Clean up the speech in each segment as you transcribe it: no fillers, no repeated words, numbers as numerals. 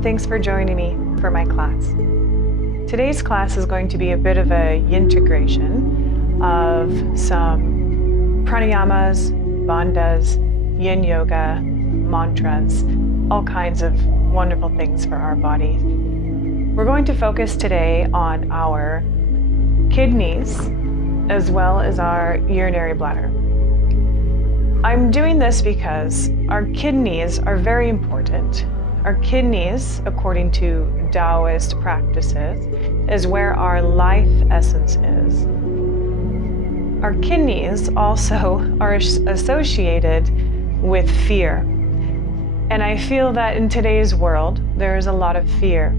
and thanks for joining me for my class. Today's class is going to be a bit of a integration of some pranayamas, bandhas, yin yoga, mantras, all kinds of wonderful things for our body. We're going to focus today on our kidneys as well as our urinary bladder. I'm doing this because our kidneys are very important. Our kidneys, according to Taoist practices, is where our life essence is. Our kidneys also are associated with fear. And I feel that in today's world, there is a lot of fear.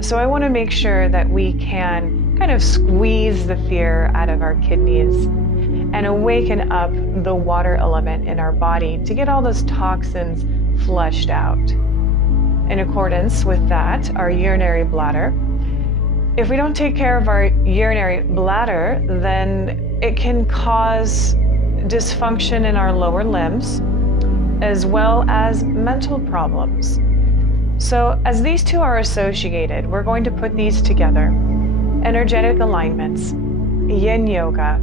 So I want to make sure that we can kind of squeeze the fear out of our kidneys and awaken up the water element in our body to get all those toxins flushed out. In accordance with that, our urinary bladder. If we don't take care of our urinary bladder, then it can cause dysfunction in our lower limbs, as well as mental problems. So as these two are associated, we're going to put these together. Energetic alignments, yin yoga,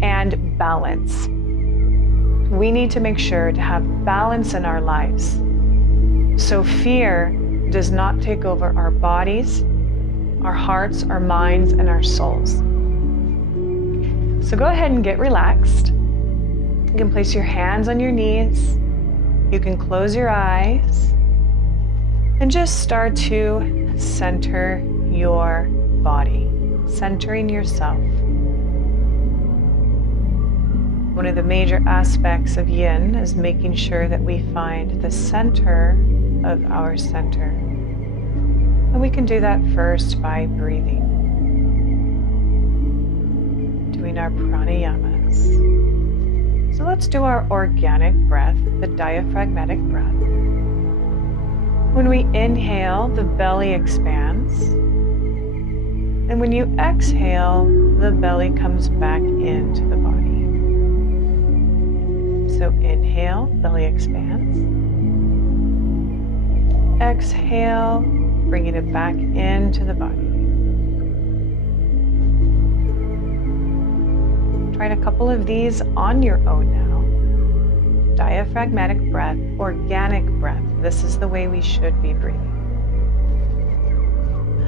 and balance. We need to make sure to have balance in our lives, so fear does not take over our bodies, our hearts, our minds, and our souls. So go ahead and get relaxed. You can place your hands on your knees. You can close your eyes and just start to center your body, centering yourself. One of the major aspects of yin is making sure that we find the center of our center. And we can do that first by breathing, doing our pranayamas. So let's do our organic breath, the diaphragmatic breath. When we inhale, the belly expands. And when you exhale, the belly comes back into the body. So inhale, belly expands. Exhale, bringing it back into the body. Try a couple of these on your own now. Diaphragmatic breath, organic breath. This is the way we should be breathing.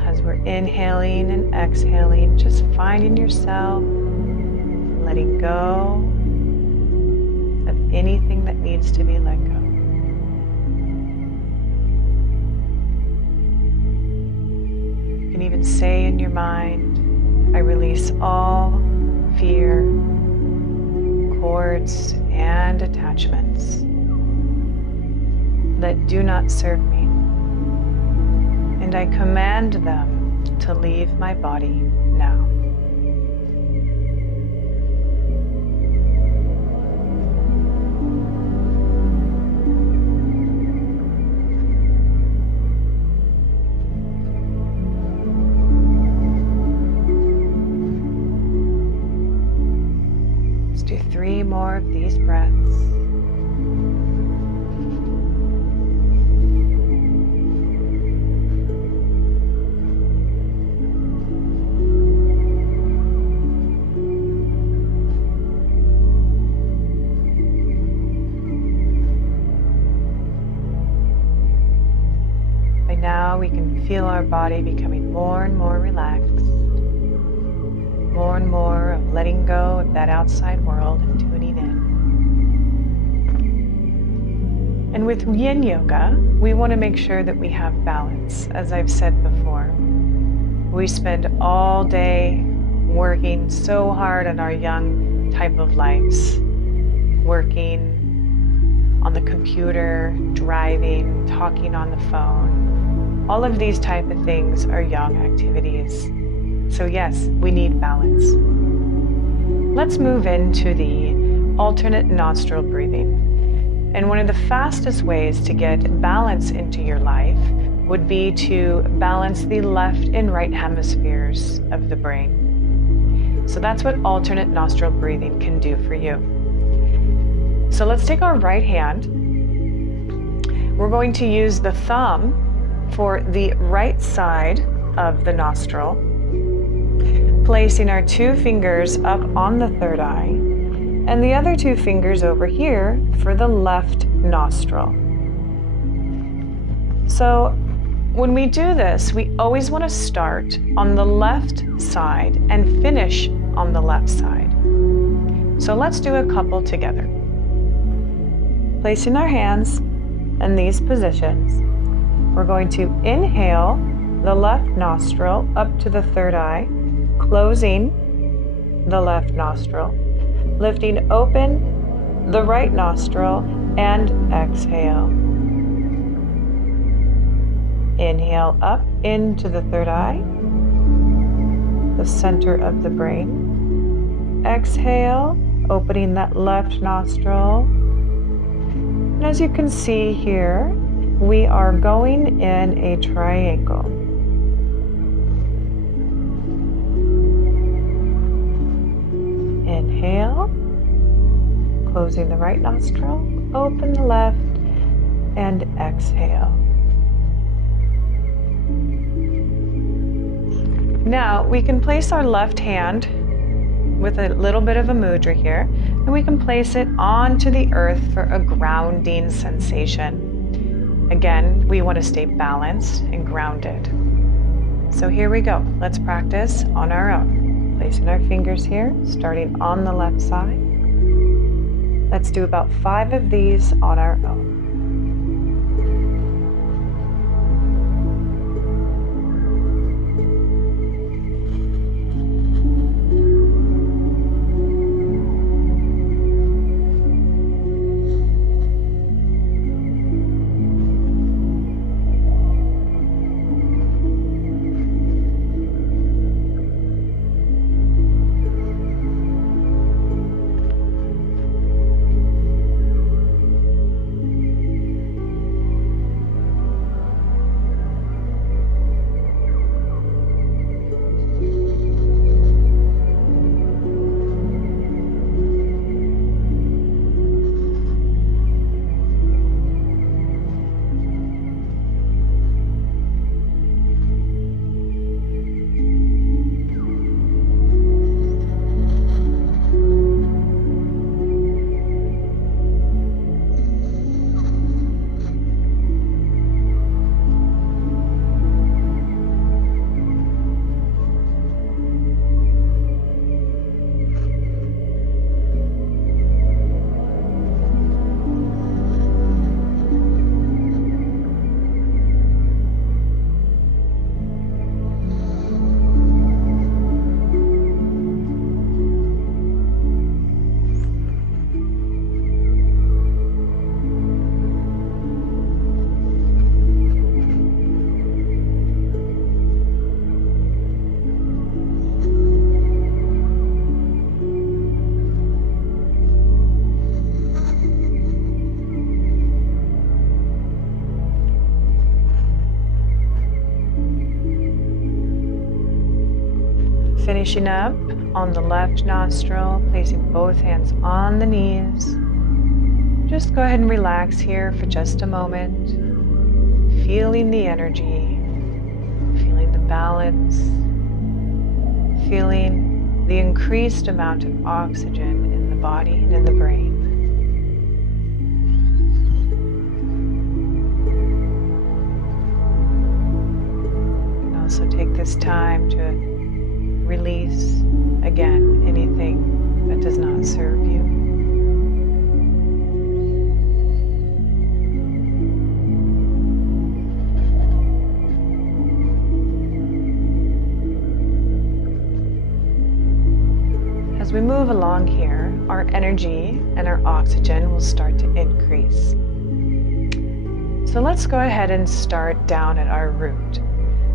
As we're inhaling and exhaling, just finding yourself letting go of anything that needs to be let go. You can even say in your mind, I release all fear, cords, and attachments that do not serve me. And I command them to leave my body now. Let's do 3 more of these breaths. Now we can feel our body becoming more and more relaxed, more and more of letting go of that outside world and tuning in. And with yin yoga, we want to make sure that we have balance, as I've said before. We spend all day working so hard on our young type of lives, working on the computer, driving, talking on the phone. All of these type of things are young activities. So yes, we need balance. Let's move into the alternate nostril breathing. And one of the fastest ways to get balance into your life would be to balance the left and right hemispheres of the brain. So that's what alternate nostril breathing can do for you. So let's take our right hand. We're going to use the thumb for the right side of the nostril, placing our 2 fingers up on the third eye and the other 2 fingers over here for the left nostril. So when we do this, we always want to start on the left side and finish on the left side. So let's do a couple together. Placing our hands in these positions, we're going to inhale the left nostril up to the third eye, closing the left nostril, lifting open the right nostril, and exhale. Inhale up into the third eye, the center of the brain. Exhale, opening that left nostril. And as you can see here, we are going in a triangle. Inhale, closing the right nostril, open the left, and exhale. Now we can place our left hand with a little bit of a mudra here, and we can place it onto the earth for a grounding sensation. Again, we want to stay balanced and grounded. So here we go. Let's practice on our own. Placing our fingers here, starting on the left side. Let's do about 5 of these on our own. Finishing up on the left nostril, placing both hands on the knees. Just go ahead and relax here for just a moment, feeling the energy, feeling the balance, feeling the increased amount of oxygen in the body and in the brain. You can also take this time to release, again, anything that does not serve you. As we move along here, our energy and our oxygen will start to increase. So let's go ahead and start down at our root.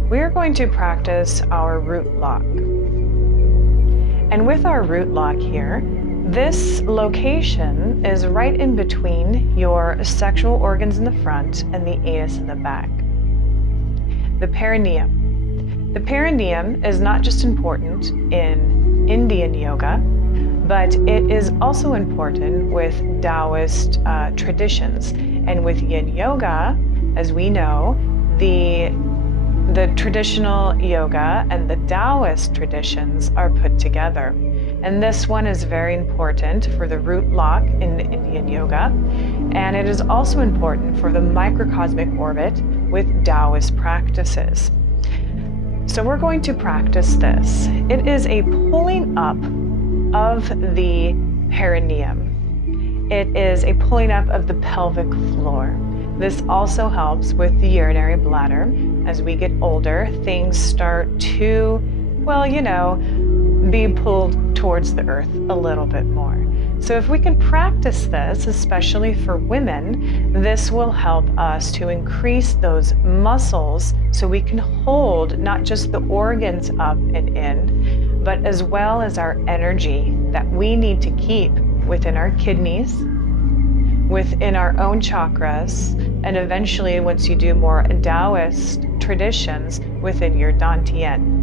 We are going to practice our root lock. And with our root lock here, this location is right in between your sexual organs in the front and the anus in the back. The perineum. The perineum is not just important in Indian yoga, but it is also important with Taoist traditions. And with Yin Yoga, as we know, the the traditional yoga and the Taoist traditions are put together. And this one is very important for the root lock in Indian yoga. And it is also important for the microcosmic orbit with Taoist practices. So we're going to practice this. It is a pulling up of the perineum. It is a pulling up of the pelvic floor. This also helps with the urinary bladder. As we get older, things start to, well, be pulled towards the earth a little bit more. So if we can practice this, especially for women, this will help us to increase those muscles so we can hold not just the organs up and in, but as well as our energy that we need to keep within our kidneys, within our own chakras, and eventually, once you do more Taoist traditions, within your dantian.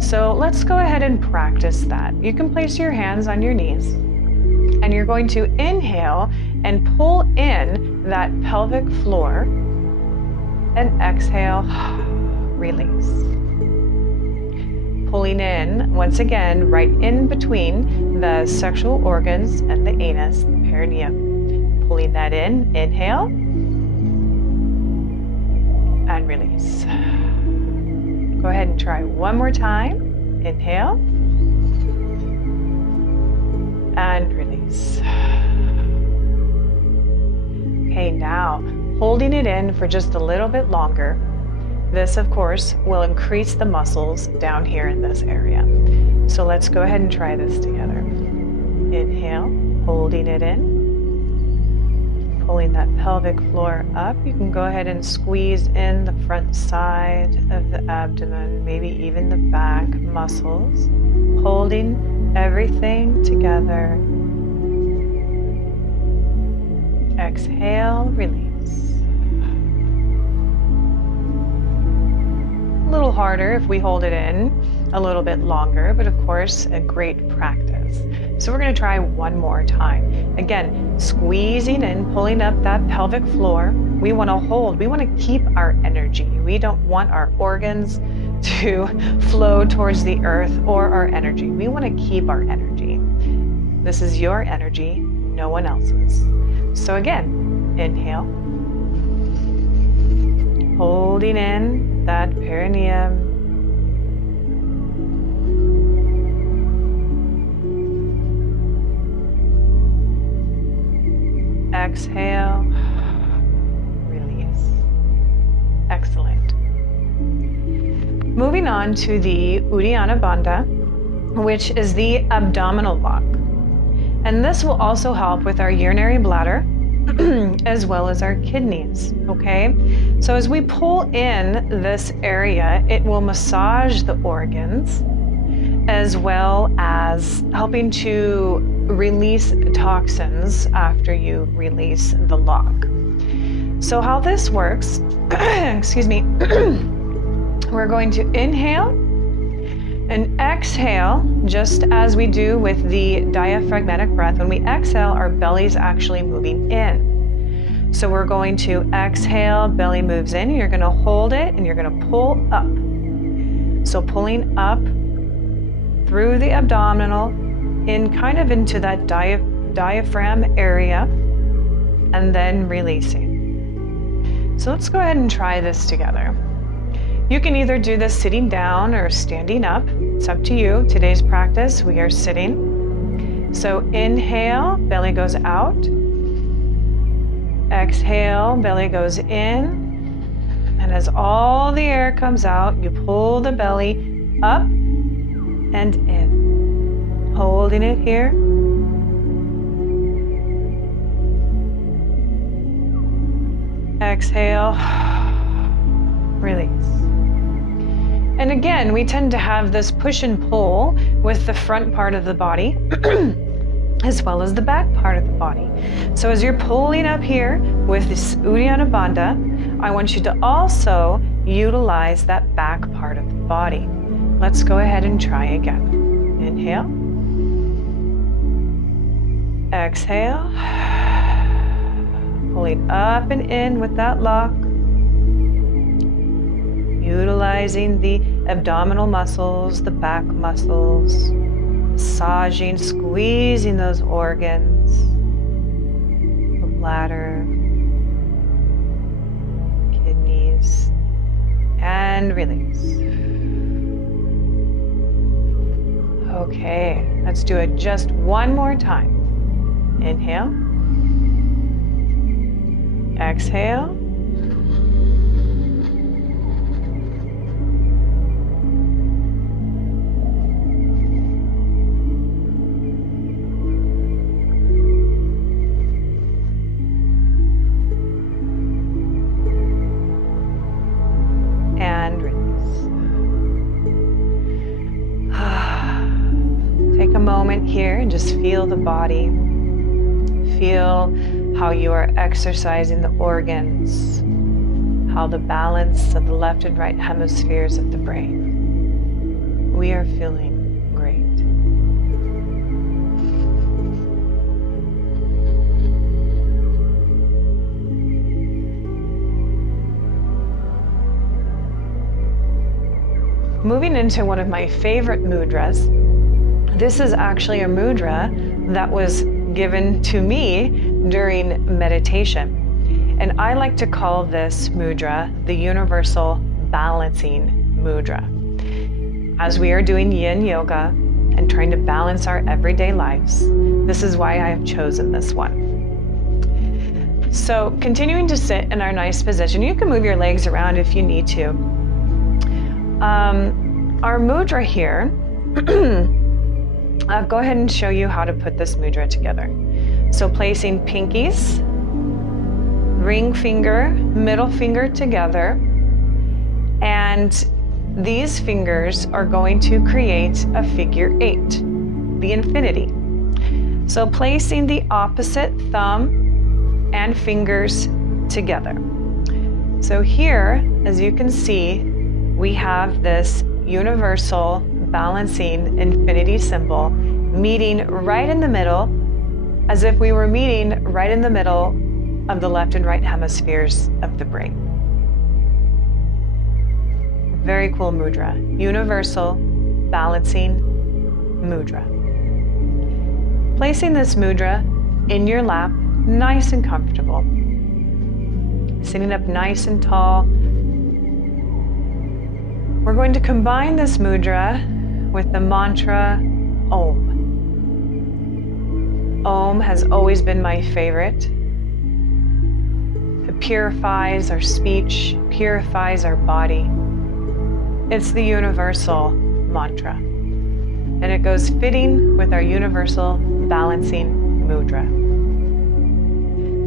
So let's go ahead and practice that. You can place your hands on your knees, and you're going to inhale and pull in that pelvic floor, and exhale, release. Pulling in, once again, right in between the sexual organs and the anus, the perineum. Pulling that in, inhale, and release. Go ahead and try one more time. Inhale, and release. Okay, now holding it in for just a little bit longer. This, of course, will increase the muscles down here in this area. So let's go ahead and try this together. Inhale, holding it in, pulling that pelvic floor up. You can go ahead and squeeze in the front side of the abdomen, maybe even the back muscles, holding everything together. Exhale, release. A little harder if we hold it in a little bit longer, but of course, a great practice. So we're going to try one more time. Again, squeezing in, pulling up that pelvic floor. We want to hold, we want to keep our energy. We don't want our organs to flow towards the earth or our energy. We want to keep our energy. This is your energy, no one else's. So again, inhale, holding in that perineum. Exhale, release. Excellent. Moving on to the Uddiyana Bandha, which is the abdominal lock. And this will also help with our urinary bladder as well as our kidneys, okay? So as we pull in this area, it will massage the organs as well as helping to release toxins after you release the lock. So how this works, excuse me, we're going to inhale and exhale just as we do with the diaphragmatic breath. When we exhale, our belly is actually moving in. So we're going to exhale, belly moves in, you're gonna hold it and you're gonna pull up. So pulling up through the abdominal, in kind of into that diaphragm area, and then releasing. So let's go ahead and try this together. You can either do this sitting down or standing up. It's up to you. Today's practice, we are sitting. So inhale, belly goes out. Exhale, belly goes in. And as all the air comes out, you pull the belly up and in. Holding it here. Exhale, release. And again, we tend to have this push and pull with the front part of the body as well as the back part of the body. So as you're pulling up here with this Uddiyana Bandha, I want you to also utilize that back part of the body. Let's go ahead and try again. Inhale. Exhale, pulling up and in with that lock. exercising the abdominal muscles, the back muscles, massaging, squeezing those organs, the bladder, kidneys, and release. Okay, let's do it just one more time. Inhale. Exhale. And release. Take a moment here and just feel the body. Feel how you are exercising the organs, how the balance of the left and right hemispheres of the brain. We are feeling great. Moving into one of my favorite mudras. This is actually a mudra that was given to me during meditation. And I like to call this mudra the universal balancing mudra. As we are doing yin yoga and trying to balance our everyday lives, this is why I have chosen this one. So continuing to sit in our nice position, you can move your legs around if you need to. Our mudra here, I'll go ahead and show you how to put this mudra together. So placing pinkies, ring finger, middle finger together, and these fingers are going to create a figure 8, the infinity. So placing the opposite thumb and fingers together. So here, as you can see, we have this universal balancing infinity symbol meeting right in the middle, as if we were meeting right in the middle of the left and right hemispheres of the brain. Very cool mudra. Universal balancing mudra. Placing this mudra in your lap, nice and comfortable. Sitting up nice and tall. We're going to combine this mudra with the mantra Om. Om has always been my favorite. It purifies our speech, purifies our body. It's the universal mantra. And it goes fitting with our universal balancing mudra.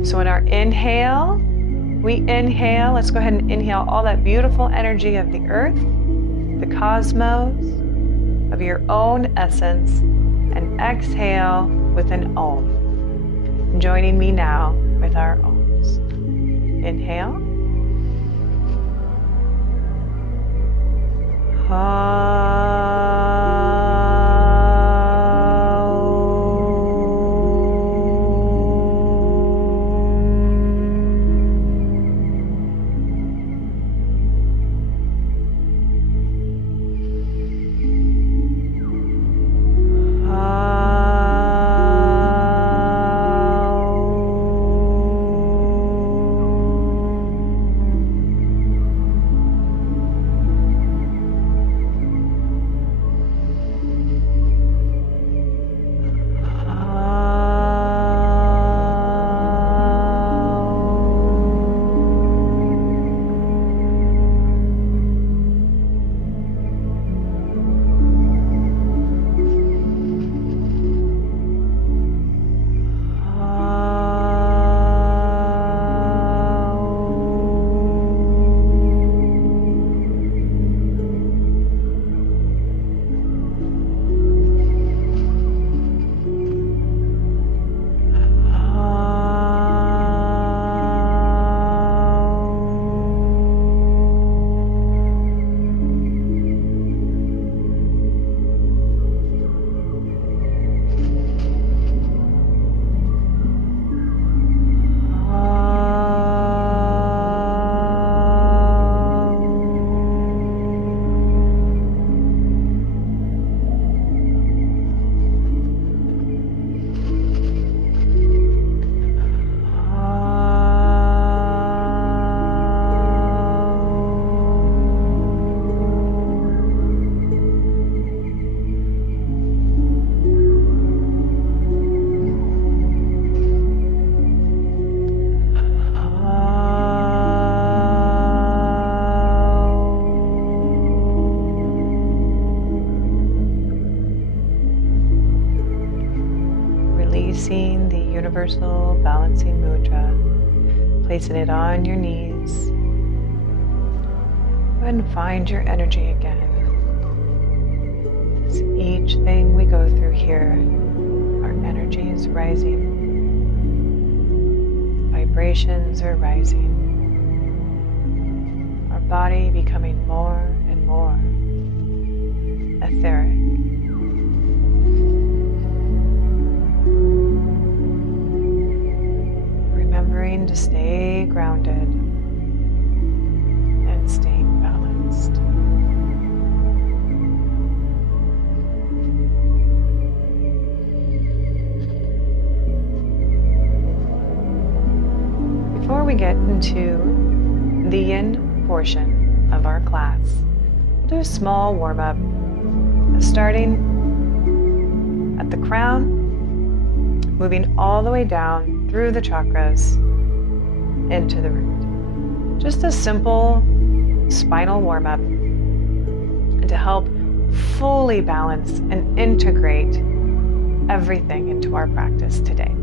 So in our inhale, we inhale. Let's go ahead and inhale all that beautiful energy of the earth, the cosmos, of your own essence, and exhale with an Om. Joining me now with our Oms. Inhale. universal balancing mudra, placing it on your knees. Go ahead and find your energy again. As each thing we go through here, our energy is rising. Vibrations are rising. Our body becoming more and more etheric. Remembering to stay grounded and staying balanced. Before we get into the yin portion of our class, we'll do a small warm-up, starting at the crown, moving all the way down through the chakras into the root. Just a simple spinal warm-up, and to help fully balance and integrate everything into our practice today.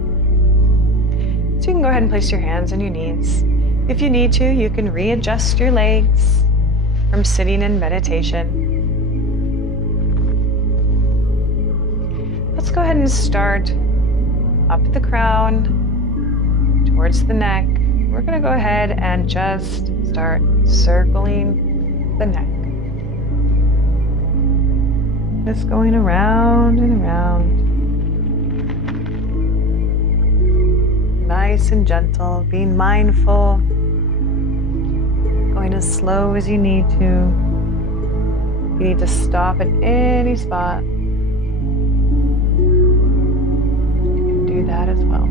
So you can go ahead and place your hands on your knees. If you need to, you can readjust your legs from sitting in meditation. Let's go ahead and start up the crown, towards the neck. We're going to go ahead and just start circling the neck. Just going around and around. Nice and gentle, being mindful, going as slow as you need to. You need to stop at any spot. You can do that as well.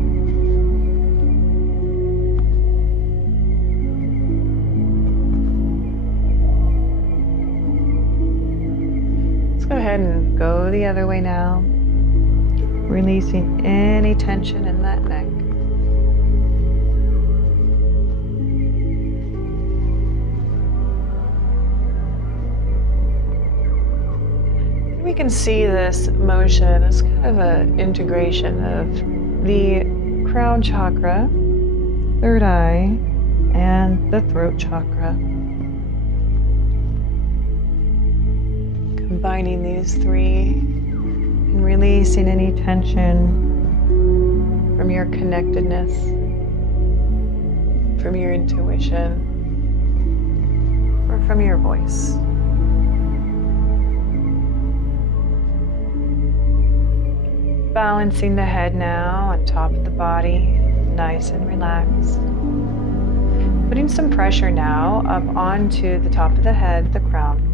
Let's go ahead and go the other way now, releasing any tension in that neck. We can see this motion as kind of an integration of the crown chakra, third eye, and the throat chakra. Combining these three and releasing any tension from your connectedness, from your intuition, or from your voice. Balancing the head now on top of the body, nice and relaxed. Putting some pressure now up onto the top of the head, the crown.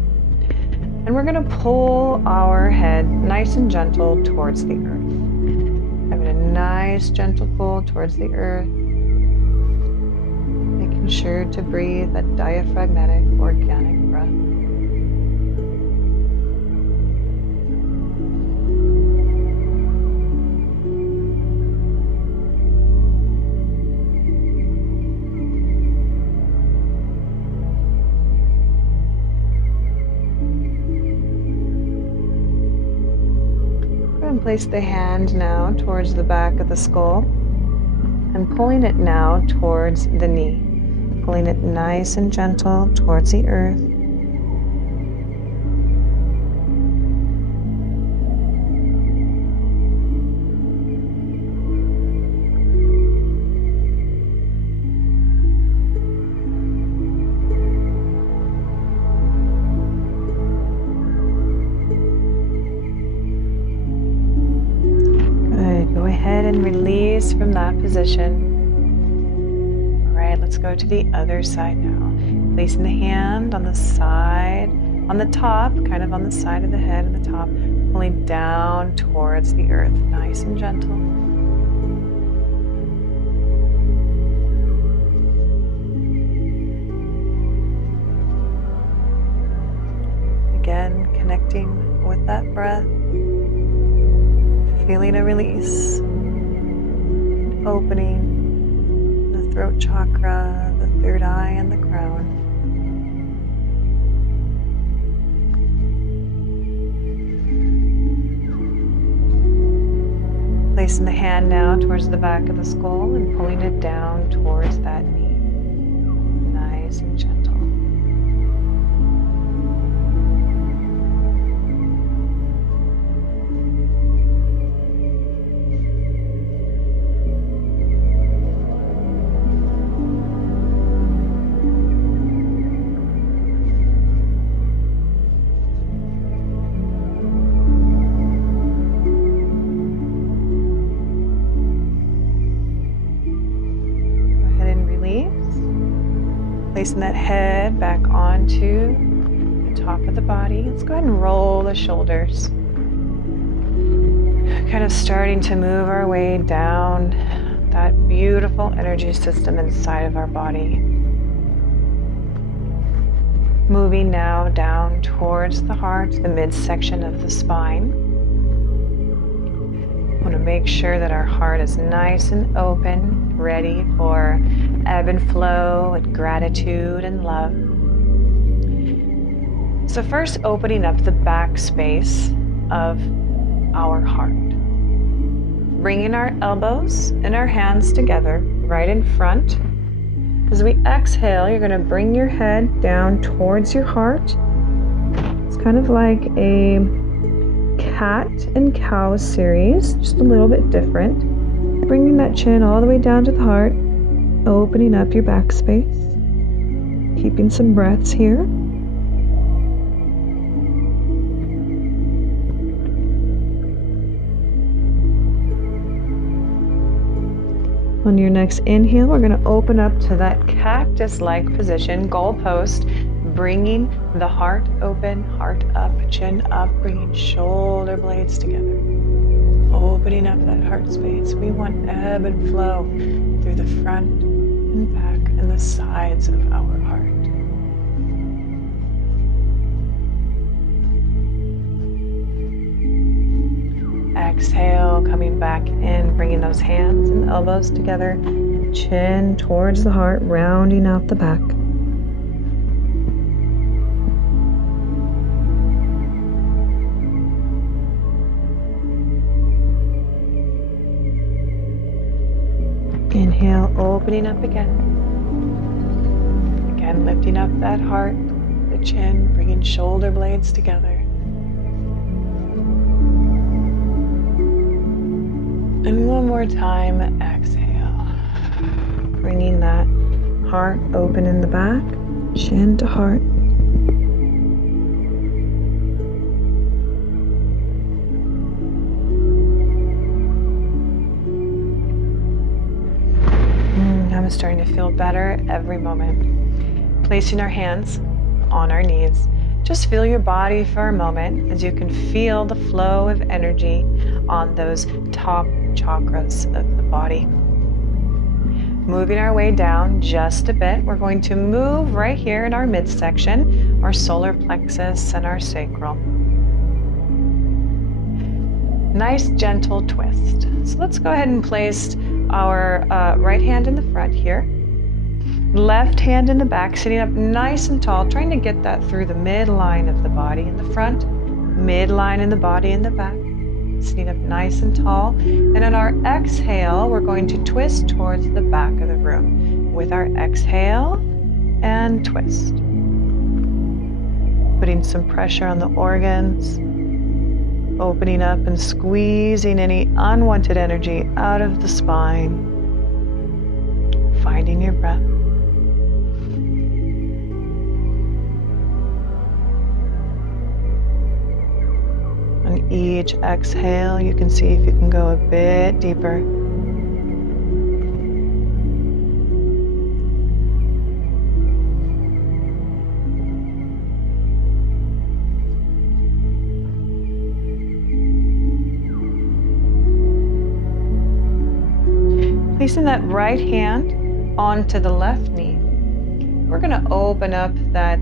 And we're going to pull our head nice and gentle towards the earth. Having a nice gentle pull towards the earth. Making sure to breathe that diaphragmatic, organic breath. Place the hand now towards the back of the skull and pulling it now towards the knee. Pulling it nice and gentle towards the earth. And release from that position. All right, let's go to the other side now. Placing the hand on the side, on the top, kind of on the side of the head at the top, pulling down towards the earth, nice and gentle. Again, connecting with that breath, feeling a release. Opening the throat chakra, the third eye, and the crown. Place Placing the hand now towards the back of the skull and pulling it down towards that knee. Nice and gentle. Placing that head back onto the top of the body. Let's go ahead and roll the shoulders. Kind of starting to move our way down that beautiful energy system inside of our body. Moving now down towards the heart, the midsection of the spine. We want to make sure that our heart is nice and open, ready for ebb and flow and gratitude and love. So first, opening up the back space of our heart. Bringing our elbows and our hands together right in front. As we exhale, you're going to bring your head down towards your heart. It's kind of like a cat and cow series, just a little bit different. Bringing that chin all the way down to the heart, opening up your back space, keeping some breaths here. On your next inhale, we're going to open up to that cactus-like position, goalpost, bringing the heart open, heart up, chin up, bringing shoulder blades together. Opening up that heart space. We want ebb and flow through the front and back and the sides of our heart. Exhale, coming back in, bringing those hands and elbows together, chin towards the heart, rounding out the back. Inhale, opening up again. Again, lifting up that heart, the chin, bringing shoulder blades together. And one more time, exhale. Bringing that heart open in the back, chin to heart. I'm starting to feel better every moment. Placing our hands on our knees. Just feel your body for a moment as you can feel the flow of energy on those top chakras of the body. Moving our way down just a bit, we're going to move right here in our midsection, our solar plexus and our sacral. Nice gentle twist. So let's go ahead and place our right hand in the front here, left hand in the back, sitting up nice and tall, trying to get that through the midline of the body in the front, midline in the body in the back, sitting up nice and tall. And on our exhale, we're going to twist towards the back of the room with our exhale and twist. Putting some pressure on the organs, opening up and squeezing any unwanted energy out of the spine. Finding your breath. On each exhale, you can see if you can go a bit deeper. Placing that right hand onto the left knee, we're going to open up that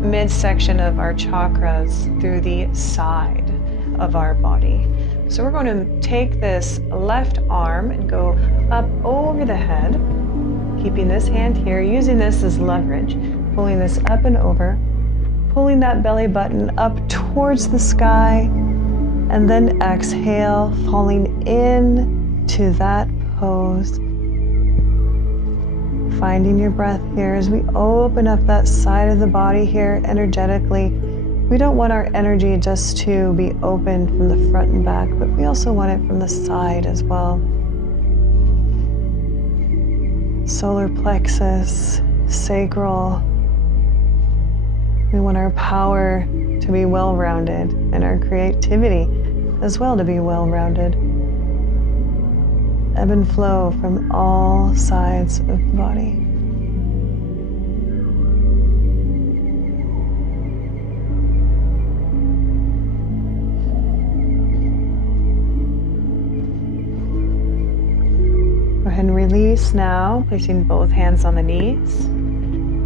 midsection of our chakras through the side of our body. So we're going to take this left arm and go up over the head, keeping this hand here, using this as leverage, pulling this up and over, pulling that belly button up towards the sky, And then exhale, falling in to that pose. Finding your breath here as we open up that side of the body here energetically. We don't want our energy just to be open from the front and back, but we also want it from the side as well. Solar plexus, sacral. We want our power to be well-rounded and our creativity as well to be well-rounded. Ebb and flow from all sides of the body. Go ahead and release now, placing both hands on the knees.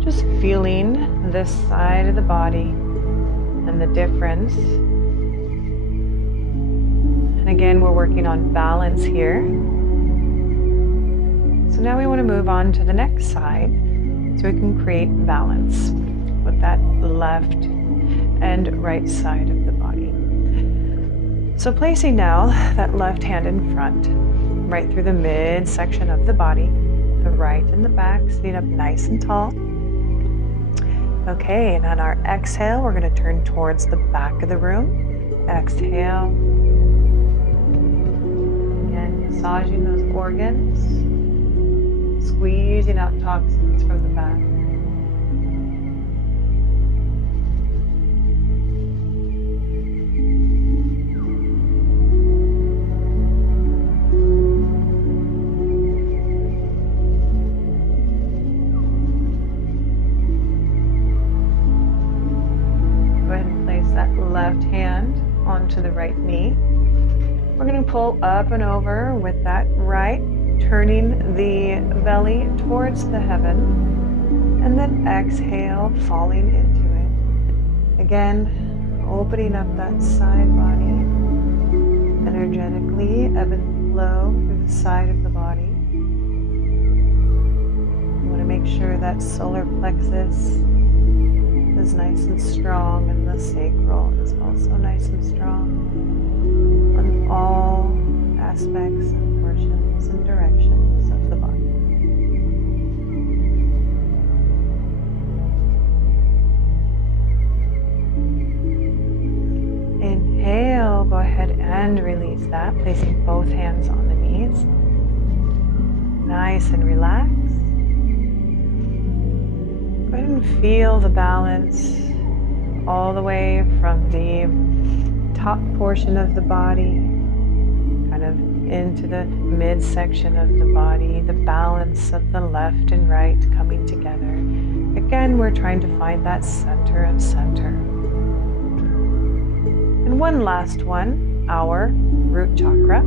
Just feeling this side of the body and the difference. And again, we're working on balance here. So now we want to move on to the next side so we can create balance with that left and right side of the body. So placing now that left hand in front, right through the midsection of the body, the right and the back, sitting up nice and tall. Okay, and on our exhale, we're going to turn towards the back of the room. Exhale. Again, massaging those organs, squeezing out toxins from the back. Left hand onto the right knee. We're going to pull up and over with that right, turning the belly towards the heaven, and then exhale, falling into it. Again, opening up that side body, energetically ebb and flow through the side of the body. You want to make sure that solar plexus is nice and strong, and the sacral is also nice and strong on all aspects and portions and directions of the body. Inhale, go ahead and release that, placing both hands on the knees. Nice and relaxed. Go ahead and feel the balance all the way from the top portion of the body, kind of into the midsection of the body, the balance of the left and right coming together. Again, we're trying to find that center of center. And one last one, our root chakra.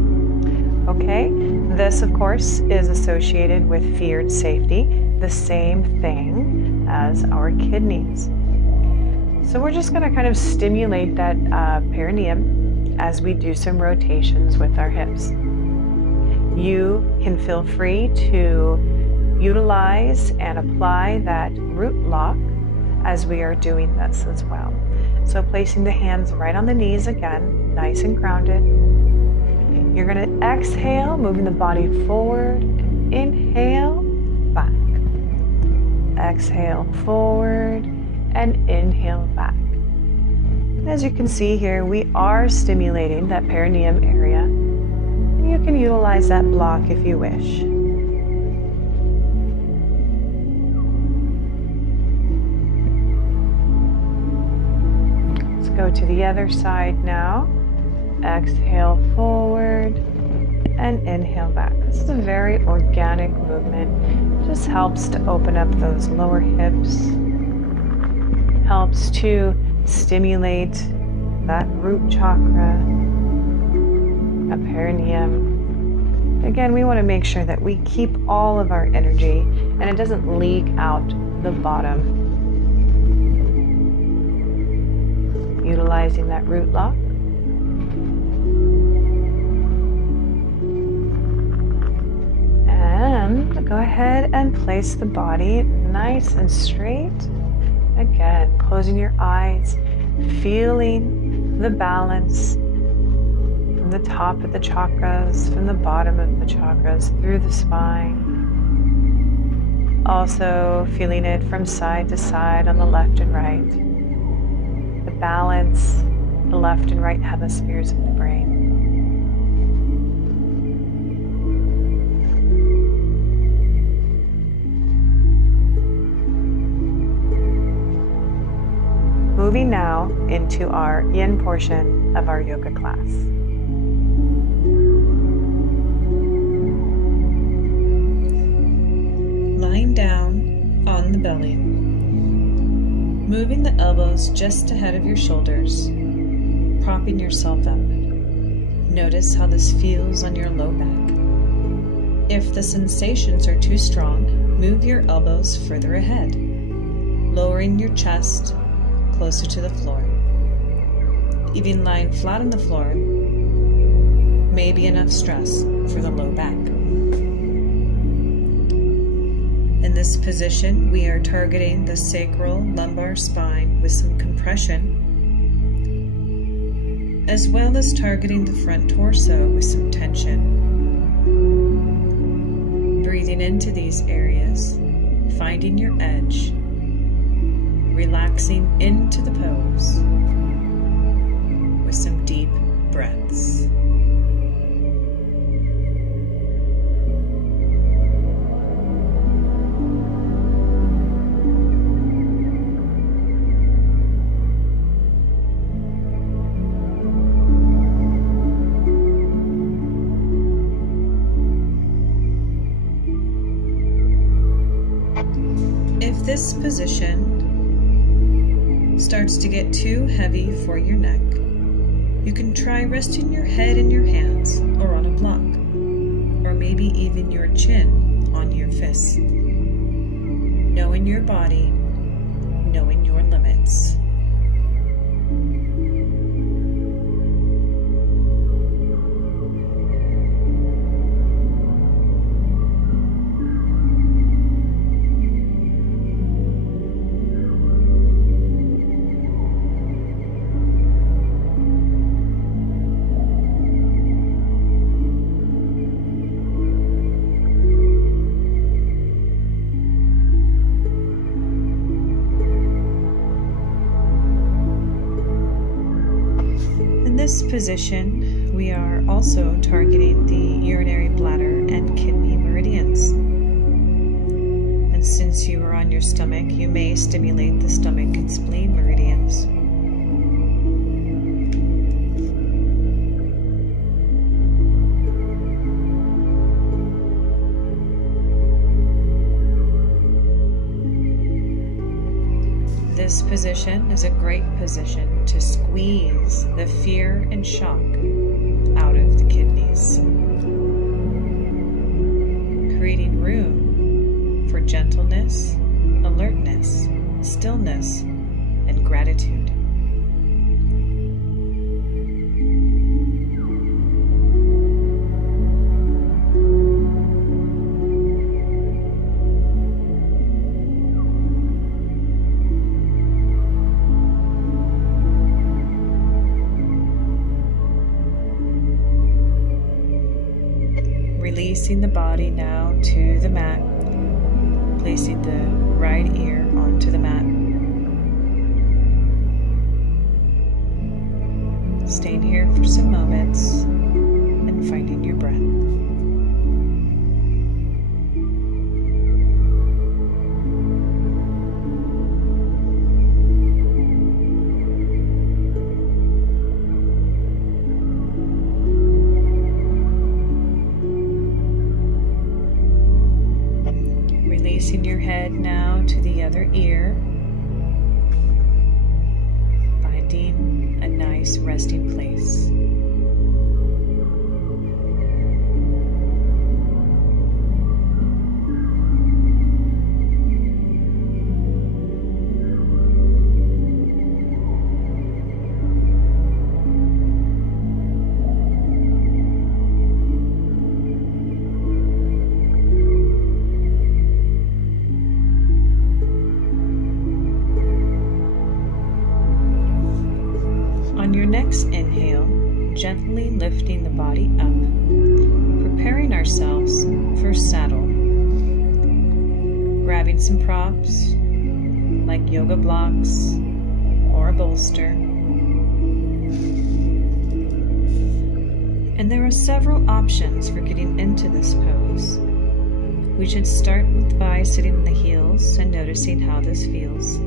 Okay, this of course is associated with feared safety, the same thing as our kidneys. So we're just going to kind of stimulate that perineum as we do some rotations with our hips. You can feel free to utilize and apply that root lock as we are doing this as well. So placing the hands right on the knees again, nice and grounded. You're going to exhale, moving the body forward, and inhale, back. Exhale forward and inhale back. And as you can see here, we are stimulating that perineum area, and you can utilize that block if you wish. Let's go to the other side now. Exhale forward and inhale back. This is a very organic movement. It just helps to open up those lower hips, helps to stimulate that root chakra, a perineum. Again, we want to make sure that we keep all of our energy and it doesn't leak out the bottom. Utilizing that root lock. And go ahead and place the body nice and straight. Again, closing your eyes, feeling the balance the top of the chakras, from the bottom of the chakras, through the spine. Also feeling it from side to side on the left and right. The balance, the left and right hemispheres of the brain. Moving now into our yin portion of our yoga class. Lying down on the belly, moving the elbows just ahead of your shoulders, propping yourself up. Notice how this feels on your low back. If the sensations are too strong, move your elbows further ahead, lowering your chest closer to the floor. Even lying flat on the floor may be enough stress for the low back. In this position, we are targeting the sacral lumbar spine with some compression, as well as targeting the front torso with some tension. Breathing into these areas, finding your edge, relaxing into the pose with some deep breaths. If this position starts to get too heavy for your neck, you can try resting your head in your hands or on a block, or maybe even your chin on your fists. Knowing your body, knowing your limits. This position, we are also targeting the urinary bladder and kidney meridians. And since you are on your stomach, you may stimulate the stomach and spleen meridians. This position is a great position to squeeze the fear and shock out of the kidneys, creating room for gentleness, alertness, stillness, and gratitude. Releasing the body now to the mat, placing the right ear onto the mat. Staying here for some moments and finding your breath. Releasing your head now to the other ear, finding a nice resting place. On your next inhale, gently lifting the body up, preparing ourselves for saddle. Grabbing some props like yoga blocks or a bolster. And there are several options for getting into this pose. We should start by sitting on the heels and noticing how this feels.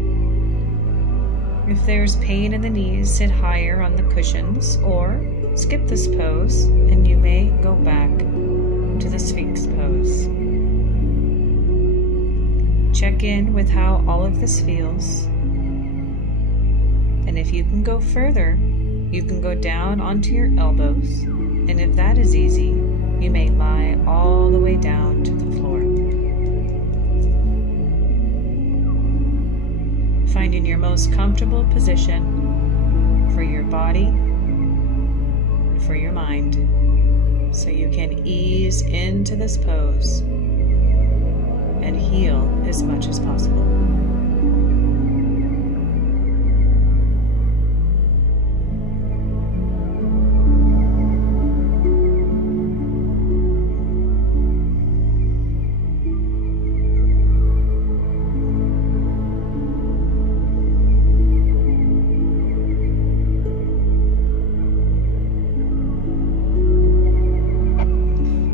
If there's pain in the knees, sit higher on the cushions or skip this pose and you may go back to the Sphinx pose. Check in with how all of this feels. And if you can go further, you can go down onto your elbows. And if that is easy, you may lie all the way down to the floor. Finding your most comfortable position for your body and for your mind, so you can ease into this pose and heal as much as possible.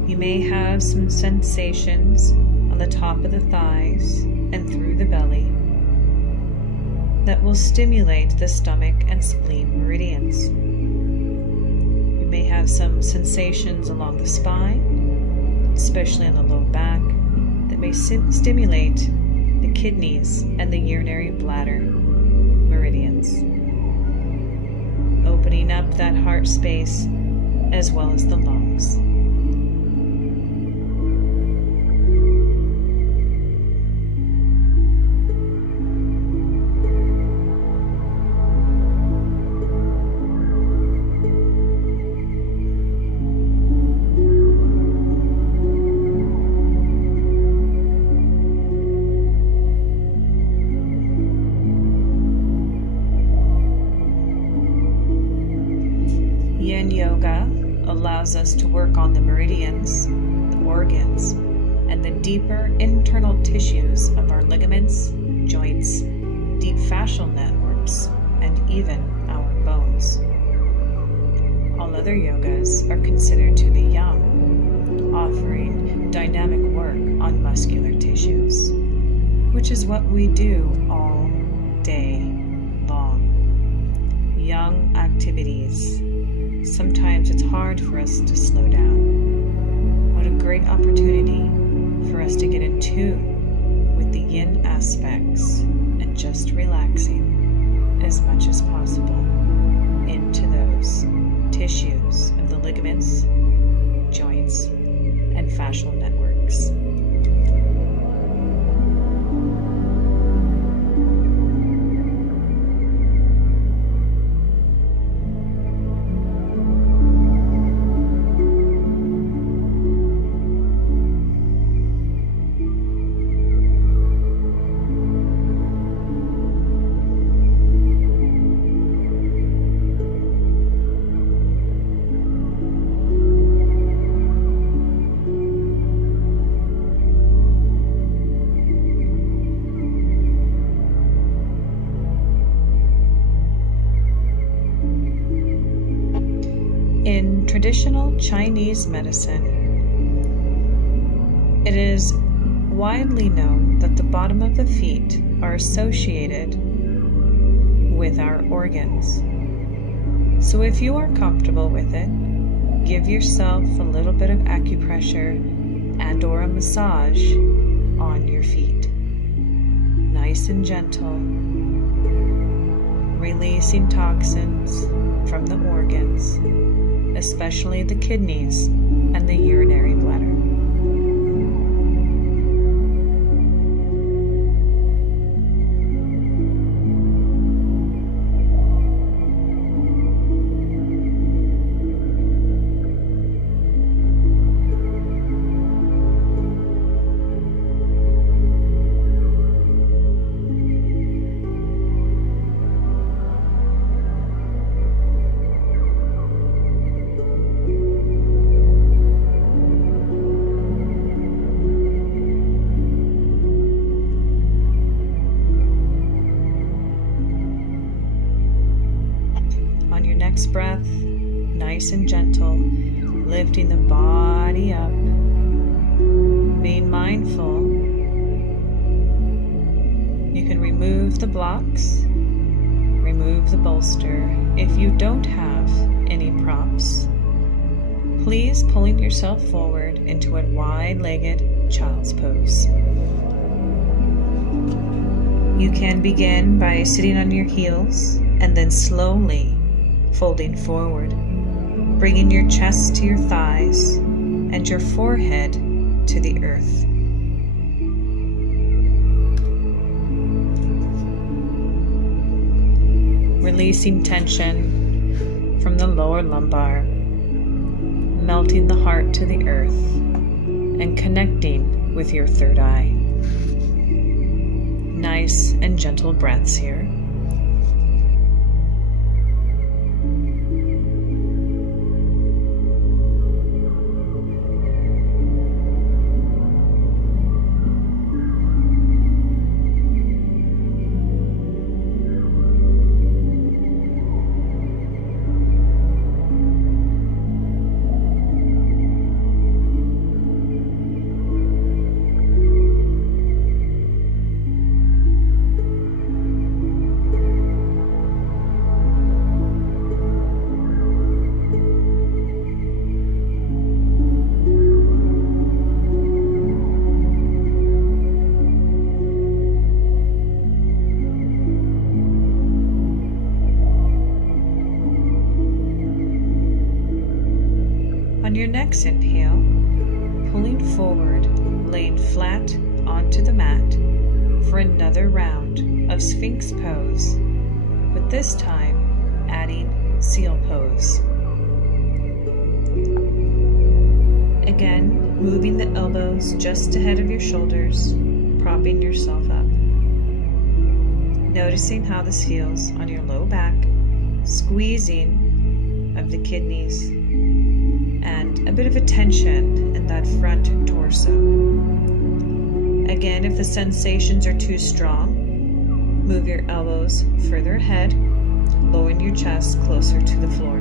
You may have some sensations on the top of the thighs and through the belly that will stimulate the stomach and spleen meridians. You may have some sensations along the spine, especially on the low back, that may stimulate the kidneys and the urinary bladder meridians, opening up that heart space as well as the lungs. Yin Yoga allows us to work on the meridians, the organs, and the deeper internal tissues of our ligaments, joints, deep fascial networks, and even our bones. All other yogas are considered to be yang, offering dynamic work on muscular tissues, which is what we do all day long. Yang activities. Sometimes it's hard for us to slow down. What a great opportunity for us to get in tune with the yin aspects and just relaxing as much as possible into those tissues of the ligaments, joints, and fascial networks. In traditional Chinese medicine, it is widely known that the bottom of the feet are associated with our organs. So if you are comfortable with it, give yourself a little bit of acupressure and or a massage on your feet. Nice and gentle, releasing toxins from the organs, especially the kidneys and the urinary bladder. next breath, nice and gentle, lifting the body up, being mindful. You can remove the blocks, remove the bolster. If you don't have any props, please pulling yourself forward into a wide-legged child's pose. You can begin by sitting on your heels and then slowly folding forward, bringing your chest to your thighs and your forehead to the earth. Releasing tension from the lower lumbar, melting the heart to the earth, and connecting with your third eye. Nice and gentle breaths here. On your next inhale, pulling forward, laying flat onto the mat for another round of Sphinx pose, but this time adding seal pose. Again, moving the elbows just ahead of your shoulders, propping yourself up. Noticing how this feels on your low back, squeezing of the kidneys, and a bit of a tension in that front torso. Again, if the sensations are too strong, move your elbows further ahead, lowering your chest closer to the floor.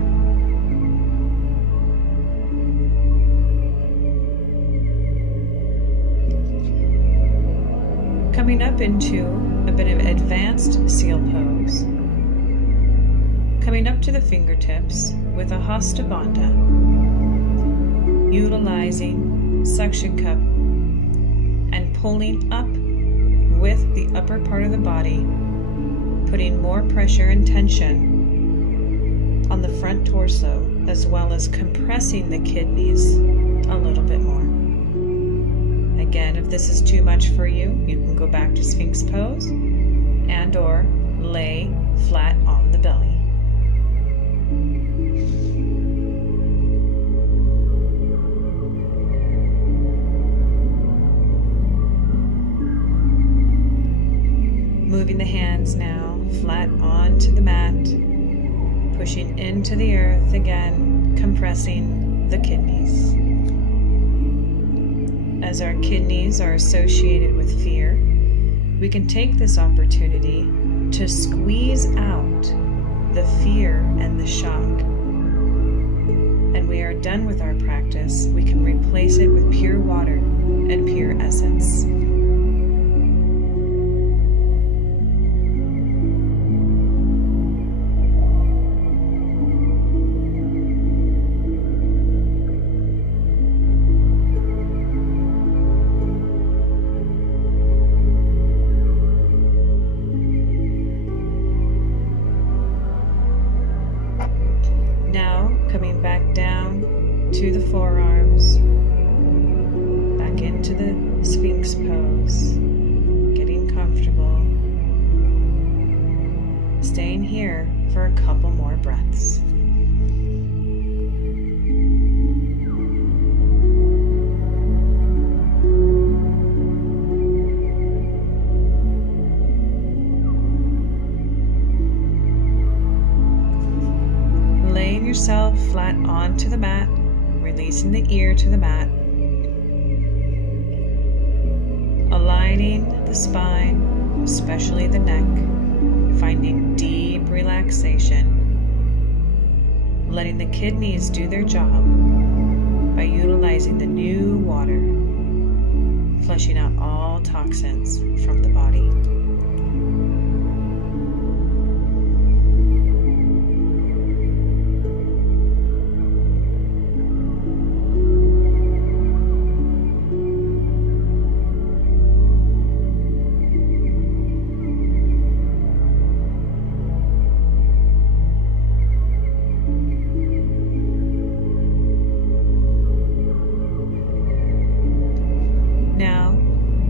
Coming up into a bit of advanced seal pose. Coming up to the fingertips with a Hasta Bandha, utilizing suction cup and pulling up with the upper part of the body, putting more pressure and tension on the front torso, as well as compressing the kidneys a little bit more. Again, if this is too much for you, you can go back to Sphinx pose and or lay flat on the belly. Moving the hands now flat onto the mat, pushing into the earth again, compressing the kidneys. As our kidneys are associated with fear, we can take this opportunity to squeeze out the fear and the shock. And we are done with our practice, we can replace it with pure water and pure essence. Coming back down to the forearms, back into the Sphinx pose, getting comfortable, staying here for a couple more breaths. Yourself flat onto the mat, releasing the ear to the mat, aligning the spine, especially the neck, finding deep relaxation, letting the kidneys do their job by utilizing the new water, flushing out all toxins from the body.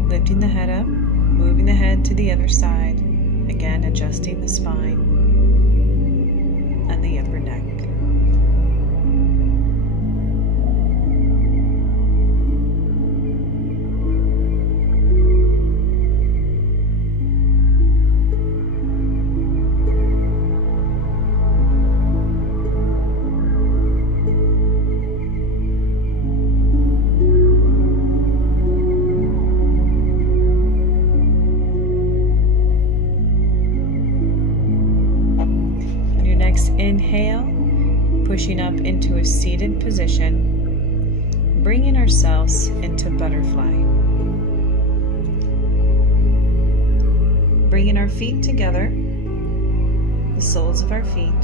Lifting the head up, moving the head to the other side, again adjusting the spine and the upper neck. Inhale, pushing up into a seated position, bringing ourselves into butterfly. Bringing our feet together, the soles of our feet.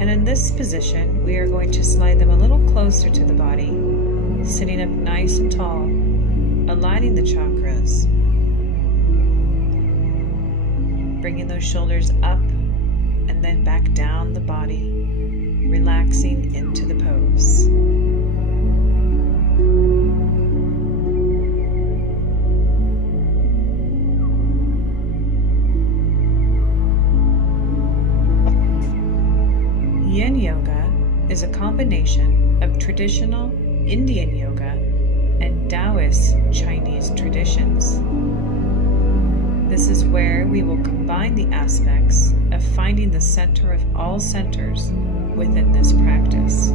And in this position, we are going to slide them a little closer to the body, sitting up nice and tall, aligning the chakras. Bringing those shoulders up and then back down the body, relaxing into the pose. Yin Yoga is a combination of traditional Indian yoga and Taoist Chinese traditions. This is where we will combine the aspects of finding the center of all centers within this practice.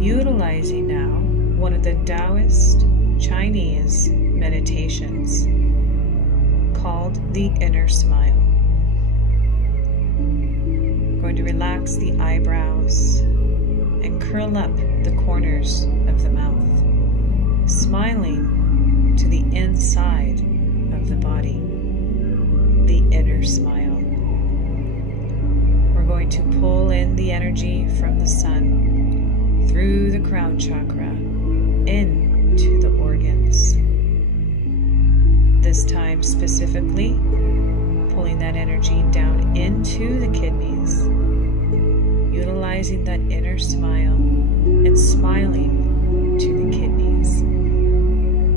Utilizing now one of the Taoist Chinese meditations called the inner smile. Going to relax the eyebrows and curl up the corners of the mouth, smiling to the inside of the body, the inner smile. We're going to pull in the energy from the sun through the crown chakra into the organs. This time specifically, pulling that energy down into the kidneys, utilizing that inner smile and smiling to the kidneys,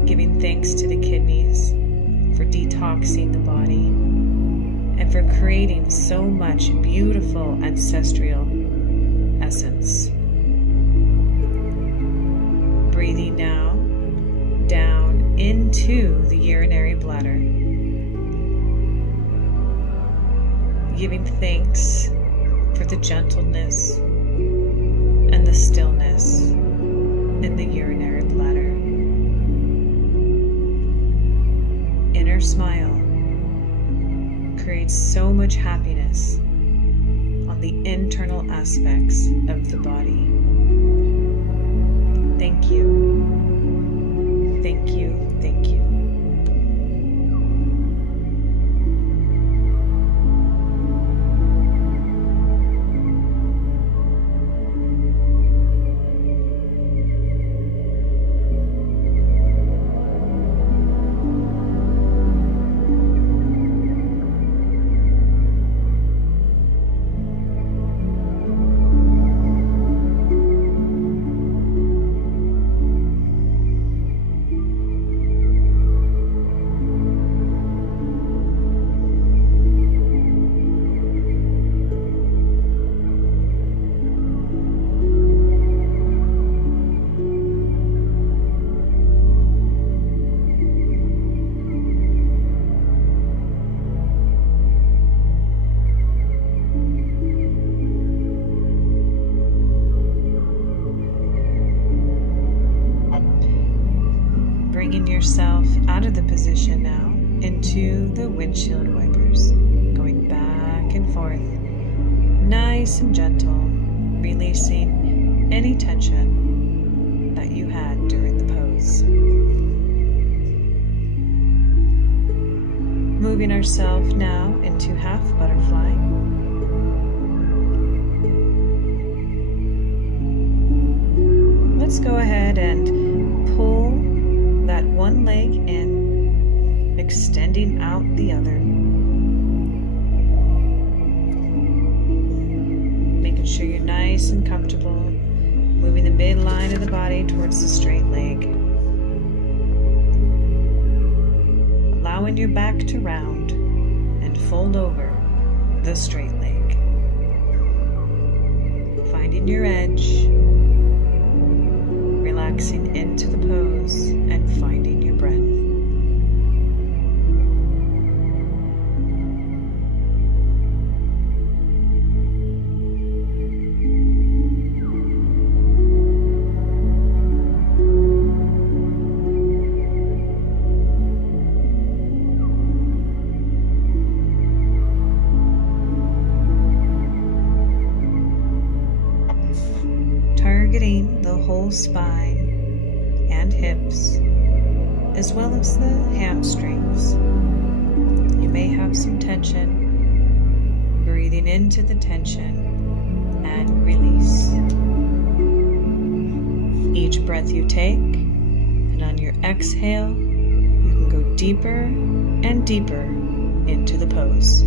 giving thanks to the kidneys for detoxing the body and for creating so much beautiful ancestral essence. Breathing now down into the urinary bladder, giving thanks for the gentleness and the stillness in the urinary bladder. Inner smile creates so much happiness on the internal aspects of the body. Thank you. Thank you. Thank you. into the windshield wipers, going back and forth, nice and gentle, releasing any tension that you had during the pose. Moving ourselves now into half butterfly. Let's go ahead and pull that one leg in, extending out the other. Making sure you're nice and comfortable, moving the midline of the body towards the straight leg. Allowing your back to round and fold over the straight leg. Finding your edge, relaxing into the pose and finding your breath. Targeting the whole spine and hips, as well as the hamstrings. You may have some tension, breathing into the tension and release. Each breath you take, and on your exhale, you can go deeper and deeper into the pose.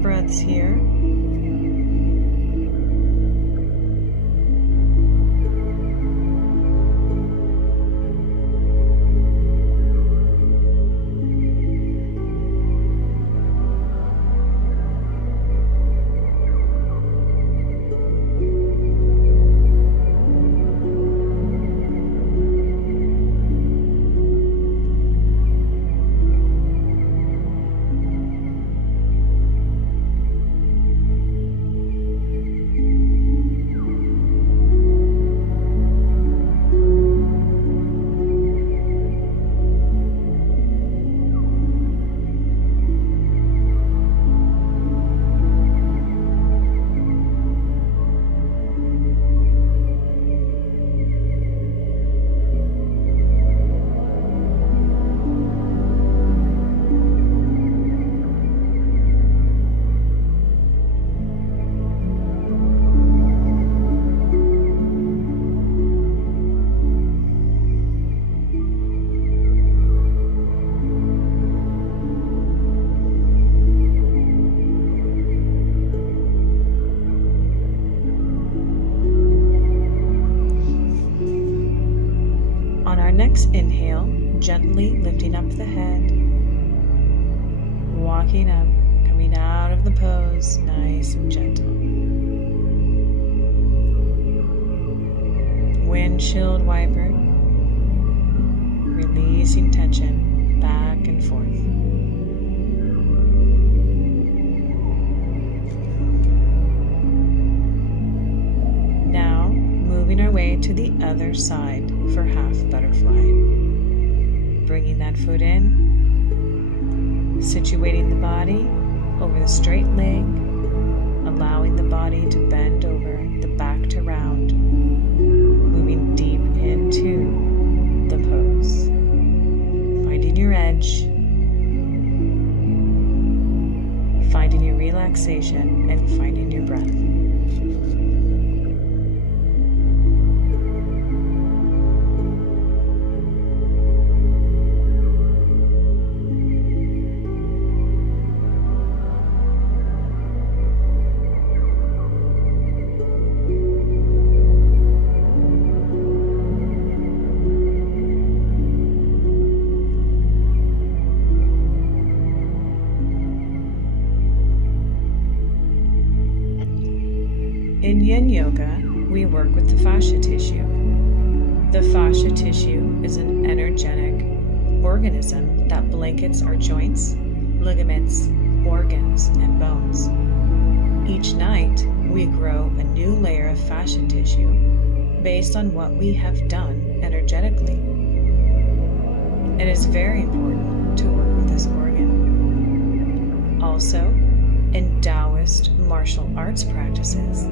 Breaths here. Next inhale, gently lifting up the head, walking up, coming out of the pose, nice and gentle. Windshield wiper, releasing tension back and forth. Now, moving our way to the other side for half butterfly. Bringing that foot in, situating the body over the straight leg, allowing the body to bend over, the back to round, moving deep into the pose. Finding your edge, relaxation and finding your breath. In Yin Yoga, we work with the fascia tissue. The fascia tissue is an energetic organism that blankets our joints, ligaments, organs, and bones. Each night, we grow a new layer of fascia tissue based on what we have done energetically. It is very important to work with this organ. Also, in Taoist martial arts practices,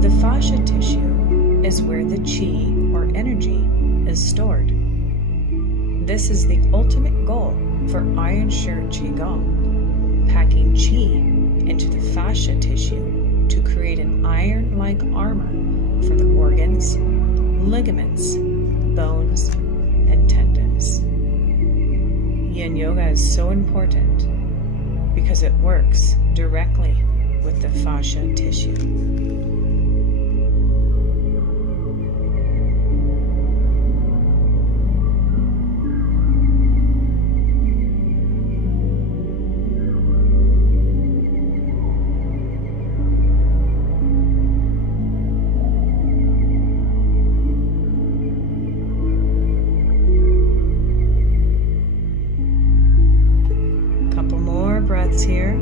the fascia tissue is where the qi, or energy, is stored. This is the ultimate goal for Iron Shirt Qigong, packing qi into the fascia tissue to create an iron-like armor for the organs, ligaments, bones, and tendons. Yin Yoga is so important because it works directly with the fascia tissue. Couple more breaths here.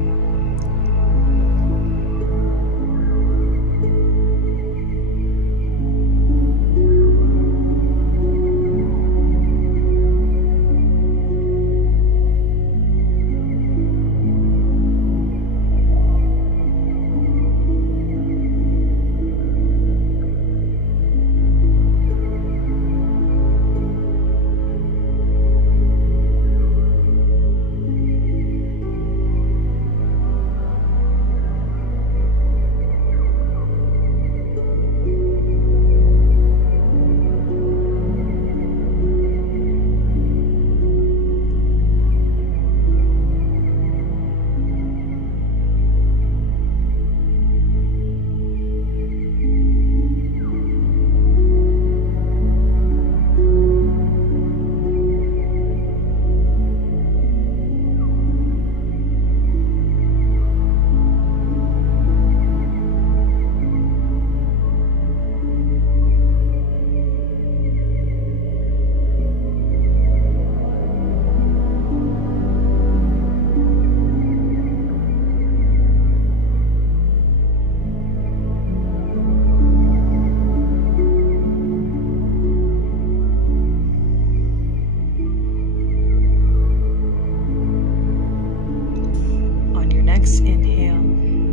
Next inhale,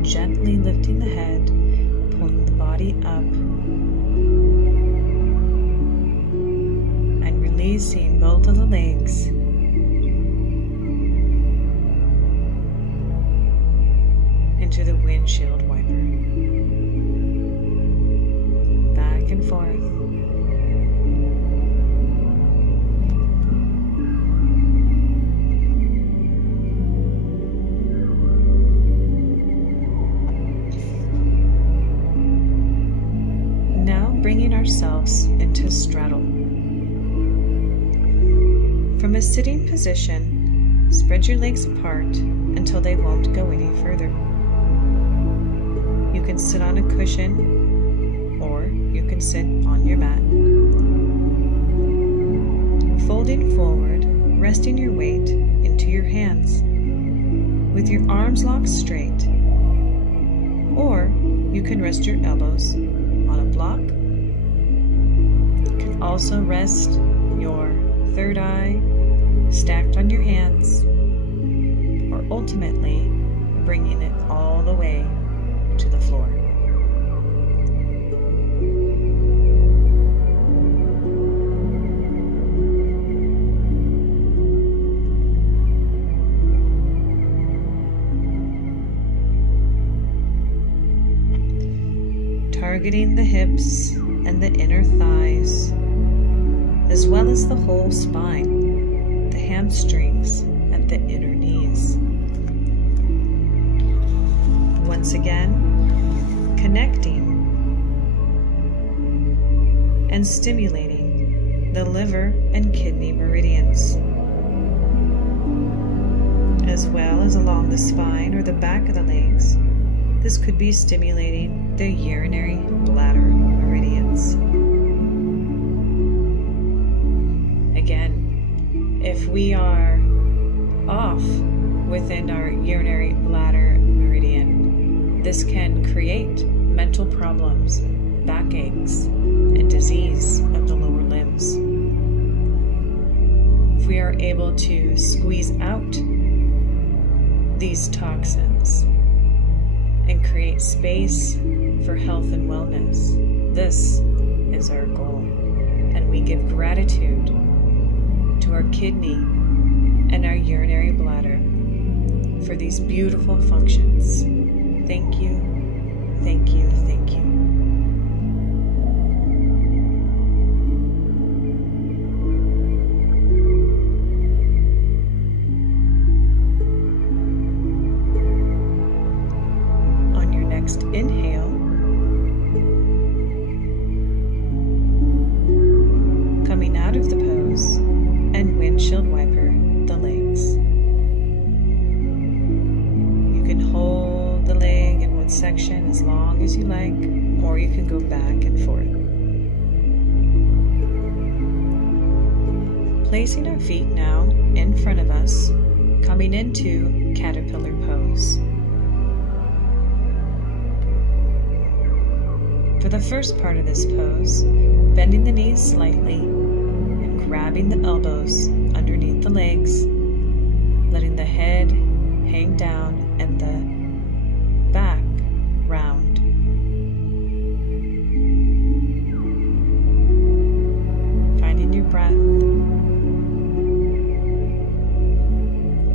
gently lifting the head, pulling the body up, and releasing both of the legs. Into the windshield wiper. Back and forth. Bringing ourselves into straddle. From a sitting position, spread your legs apart until they won't go any further. You can sit on a cushion or you can sit on your mat. Folding forward, resting your weight into your hands with your arms locked straight, or you can rest your elbows on a block. Also rest your third eye stacked on your hands, or ultimately bringing it all the way to the floor. targeting the hips and the inner thighs, as well as the whole spine, the hamstrings, and the inner knees. Once again, connecting and stimulating the liver and kidney meridians, as well as along the spine or the back of the legs. This could be stimulating the urinary bladder meridians. Again, if we are off within our urinary bladder meridian, this can create mental problems, backaches, and disease of the lower limbs. If we are able to squeeze out these toxins and create space for health and wellness, this is our goal. And we give gratitude to our kidney and our urinary bladder for these beautiful functions. Thank you, thank you, thank you. On your next inhale, coming out of the pose, and windshield wiper the legs. You can hold the leg in one section as long as you like, or you can go back and forth. Placing our feet now in front of us, coming into caterpillar pose. For the first part of this pose, bending the knees slightly and grabbing the elbows underneath the legs, letting the head hang down and the back round. Finding your breath.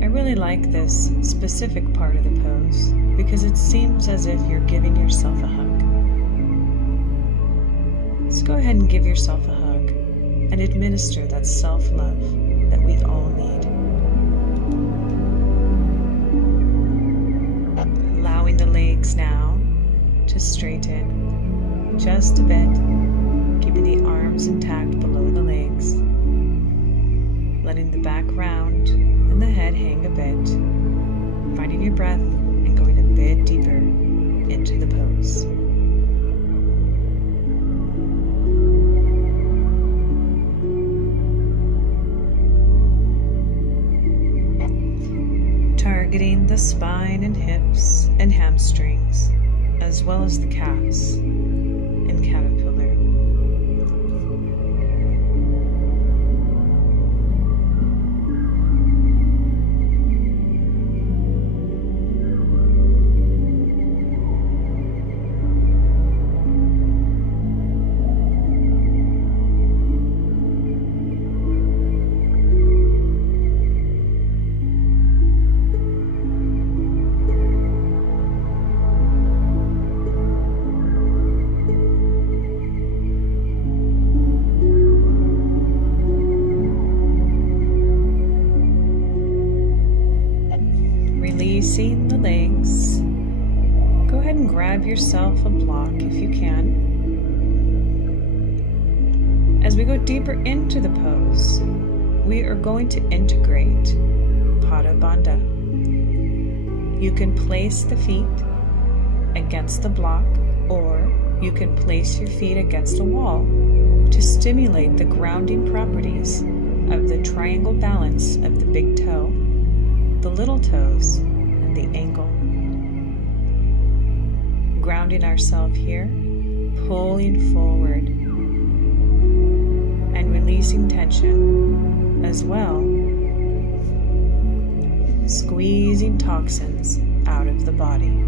I really like this specific part of the pose because it seems as if you're giving yourself a hug. So go ahead and give yourself a hug and administer that self-love that we all need. Allowing the legs now to straighten just a bit, keeping the arms intact below the legs, letting the back round and the head hang a bit, finding your breath and going a bit deeper into the pose. Targeting the spine and hips and hamstrings, as well as the calves and caterpillar. Releasing the legs. Go ahead and grab yourself a block if you can. As we go deeper into the pose, we are going to integrate Pada Bandha. You can place the feet against the block, or you can place your feet against a wall to stimulate the grounding properties of the triangle balance of the big toe, the little toes, and the ankle. Grounding ourselves here, pulling forward and releasing tension as well, squeezing toxins out of the body.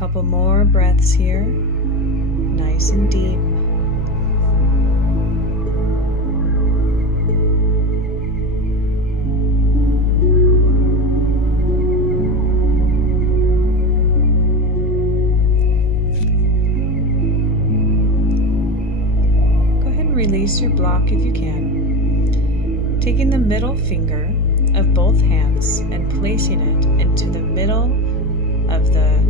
Couple more breaths here, nice and deep. Release your block if you can. Taking the middle finger of both hands and placing it into the middle of the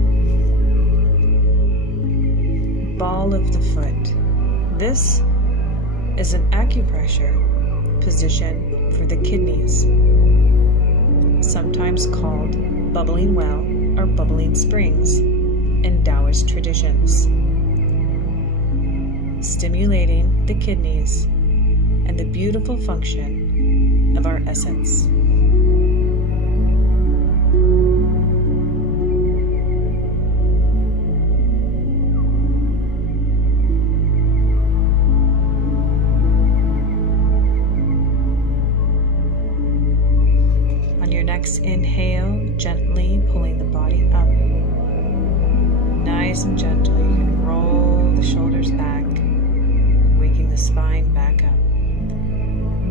ball of the foot. This is an acupressure position for the kidneys, sometimes called bubbling well or bubbling springs in Taoist traditions, stimulating the kidneys and the beautiful function of our essence. On your next inhale, gently pulling the body up. Nice and gentle, you can roll the shoulders back, waking the spine back up.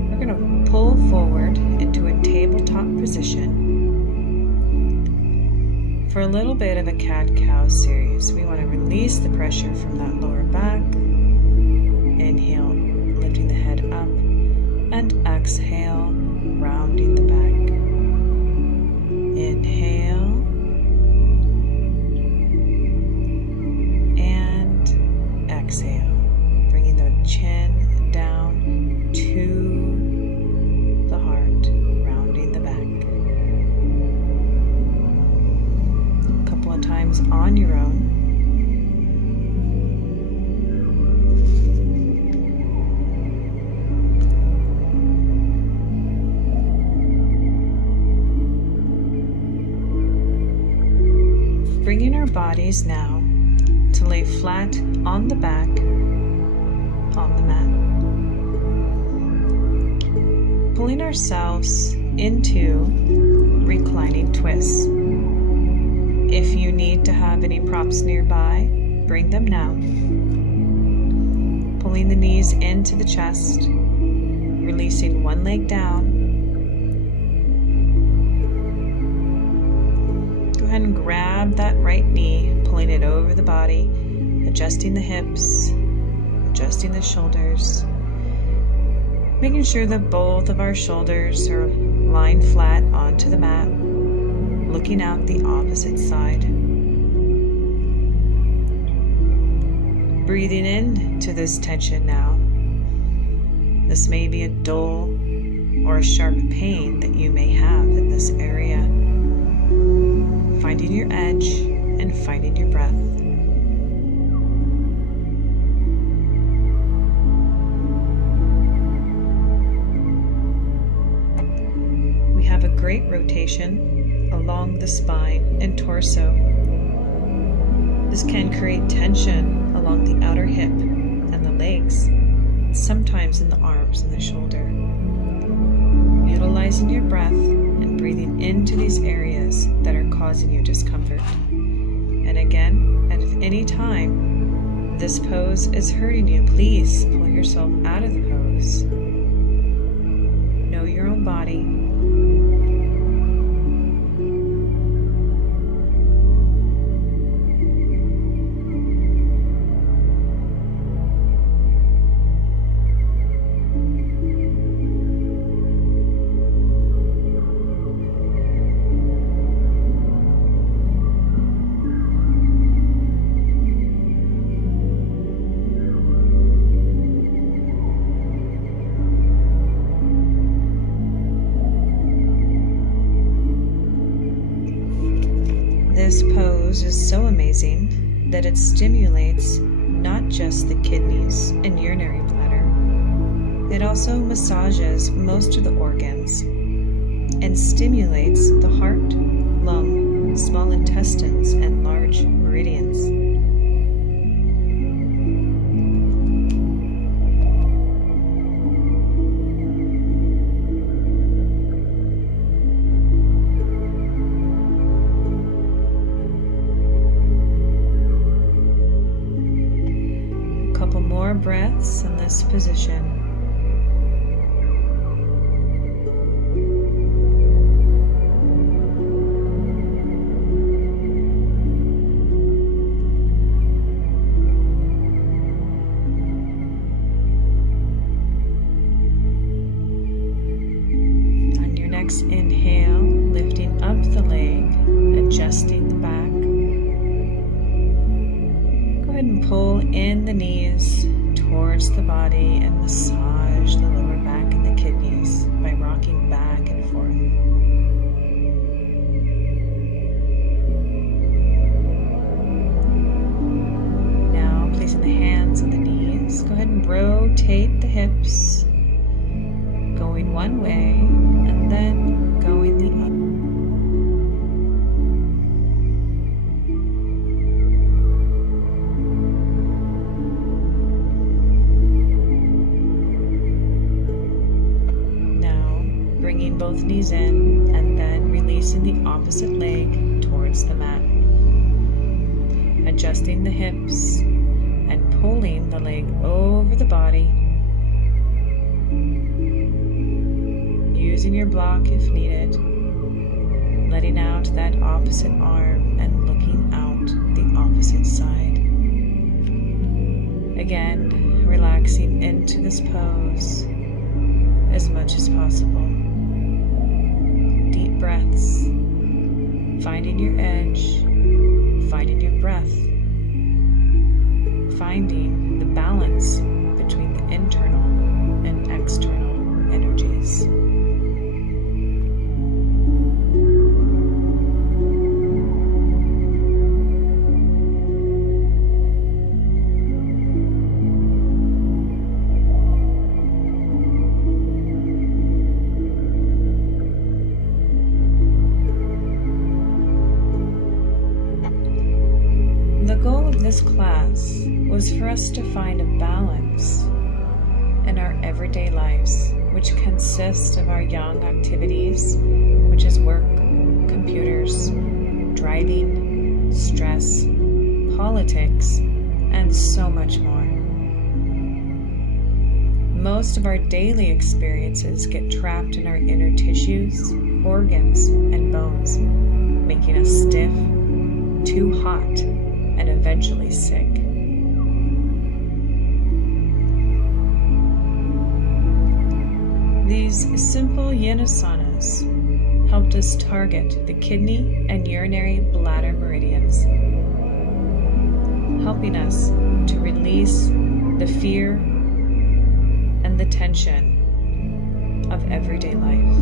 We're going to pull forward into a tabletop position for a little bit of a cat-cow series. We want to release the pressure from that lower back. Inhale, lifting the head up, and exhale, rounding the back. Inhale, and exhale, bringing the chin down to the heart, rounding the back. A couple of times on your own. Bringing our bodies now to lay flat on the back on the mat. Pulling ourselves into reclining twists. If you need to have any props nearby, bring them now. Pulling the knees into the chest, releasing one leg down. Go ahead and grab that right knee, pulling it over the body, adjusting the hips, adjusting the shoulders, making sure that both of our shoulders are lying flat onto the mat, looking out the opposite side. Breathing in to this tension now. This may be a dull or a sharp pain that you may have in this area. Finding your edge and finding your breath. We have a great rotation along the spine and torso. This can create tension along the outer hip and the legs, sometimes in the arms and the shoulder. Utilizing your breath and breathing into these areas that are causing you discomfort. And again, at any time this pose is hurting you, please pull yourself out of the pose. Know your own body. This pose is so amazing that it stimulates not just the kidneys and urinary bladder. It also massages most of the organs and stimulates the heart, lung, small intestines, and large meridians. breaths in this position. On your next inhale, lifting up the leg, adjusting the back. Go ahead and pull in the knees towards the body and massage the lower back and the kidneys by rocking back and forth. Now, placing the hands on the knees, go ahead and rotate the hips, going one way and then going the other. Bringing both knees in and then releasing the opposite leg towards the mat. Adjusting the hips and pulling the leg over the body. Using your block if needed. Letting out that opposite arm and looking out the opposite side. Again, relaxing into this pose as much as possible. Deep breaths, finding your edge, finding your breath, finding the balance between the internal and external energies. The goal of this class was for us to find a balance in our everyday lives, which consist of our young activities, which is work, computers, driving, stress, politics, and so much more. Most of our daily experiences get trapped in our inner tissues, organs, and bones, making us stiff, too hot, and eventually sick. These simple yin asanas helped us target the kidney and urinary bladder meridians, helping us to release the fear and the tension of everyday life.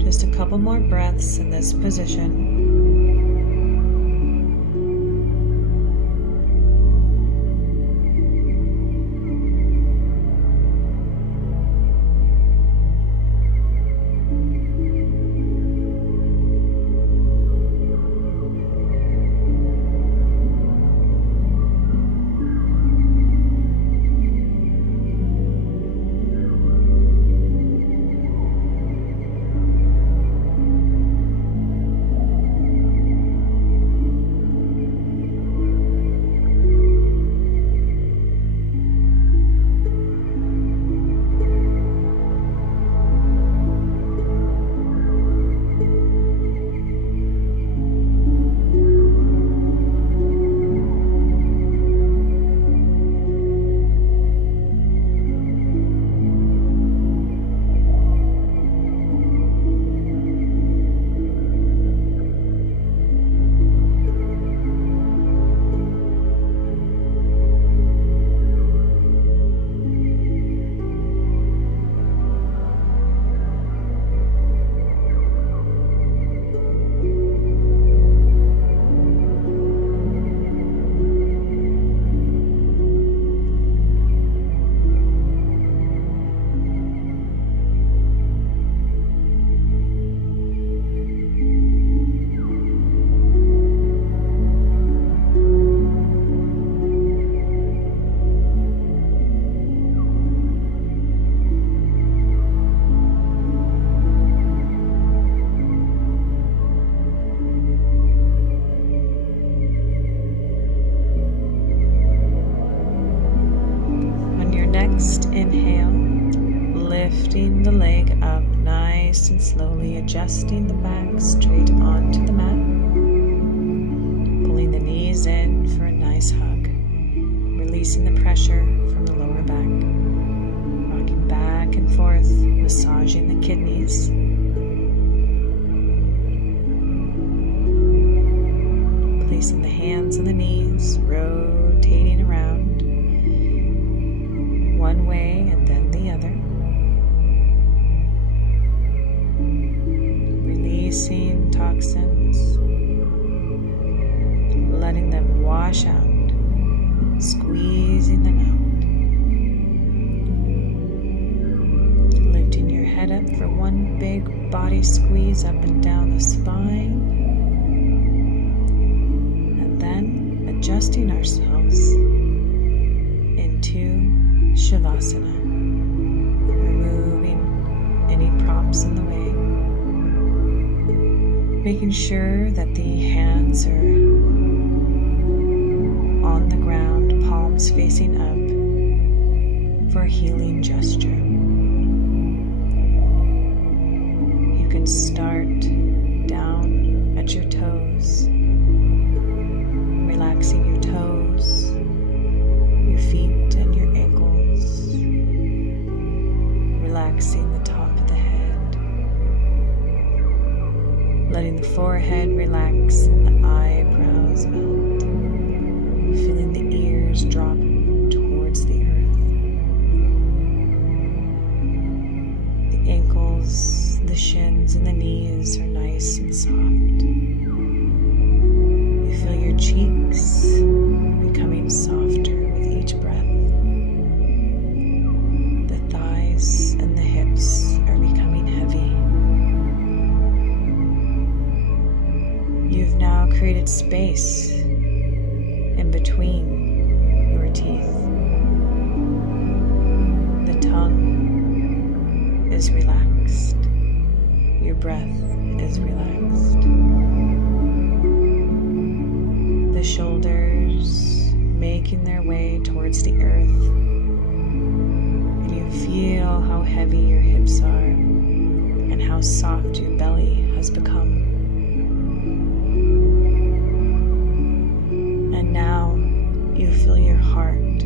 Just a couple more breaths in this position. nice and slowly adjusting the back straight onto the mat. Pulling the knees in for a nice hug. Releasing the pressure from the lower back. Rocking back and forth, massaging the kidneys. Placing the hands on the knees, rotating around. One way and then the other. Releasing toxins. Letting them wash out. Squeezing them out. Lifting your head up for one big body squeeze up and down the spine. And then adjusting ourselves into Shavasana. Removing any props in the way. Making sure that the hands are on the ground, palms facing up for a healing gesture. You can start down at your toes, relaxing your toes, your feet and your ankles, relaxing the top of the head, letting the forehead relax and the eyebrows melt. Feeling the ears drop towards the earth. The ankles, the shins, and the knees are nice and soft. You feel your cheeks becoming softer with each breath. The thighs and the hips are becoming heavy. You've now created space in between your teeth. The tongue is relaxed. Your breath is relaxed. The shoulders making their way towards the earth. And you feel how heavy your hips are and how soft your belly has become. And now you feel your heart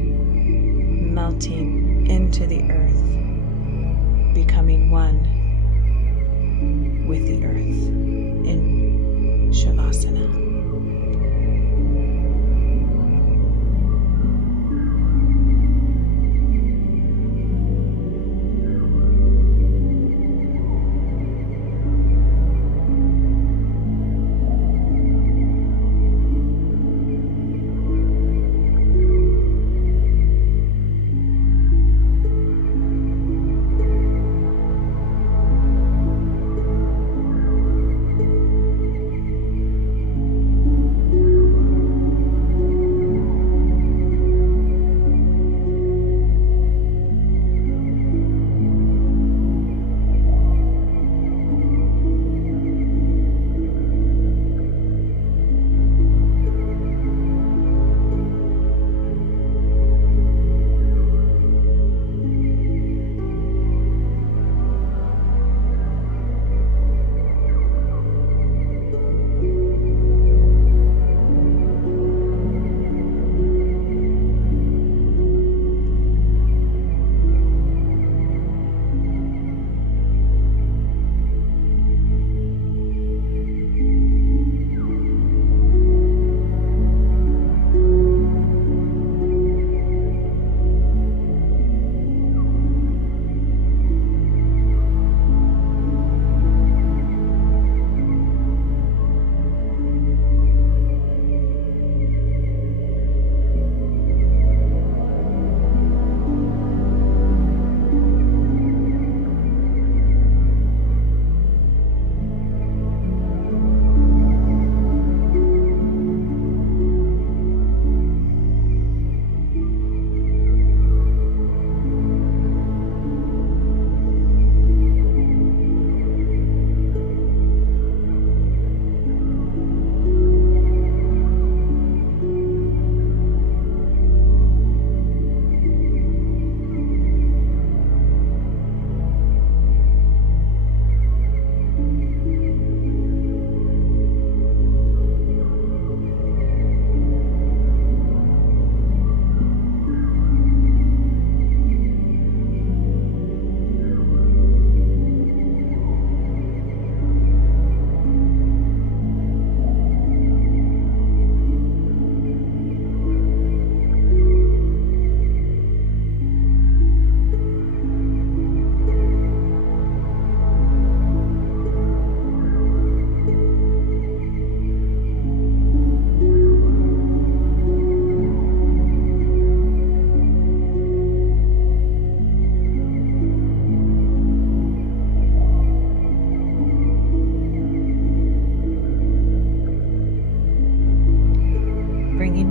melting into the earth, becoming one with the earth in Shavasana.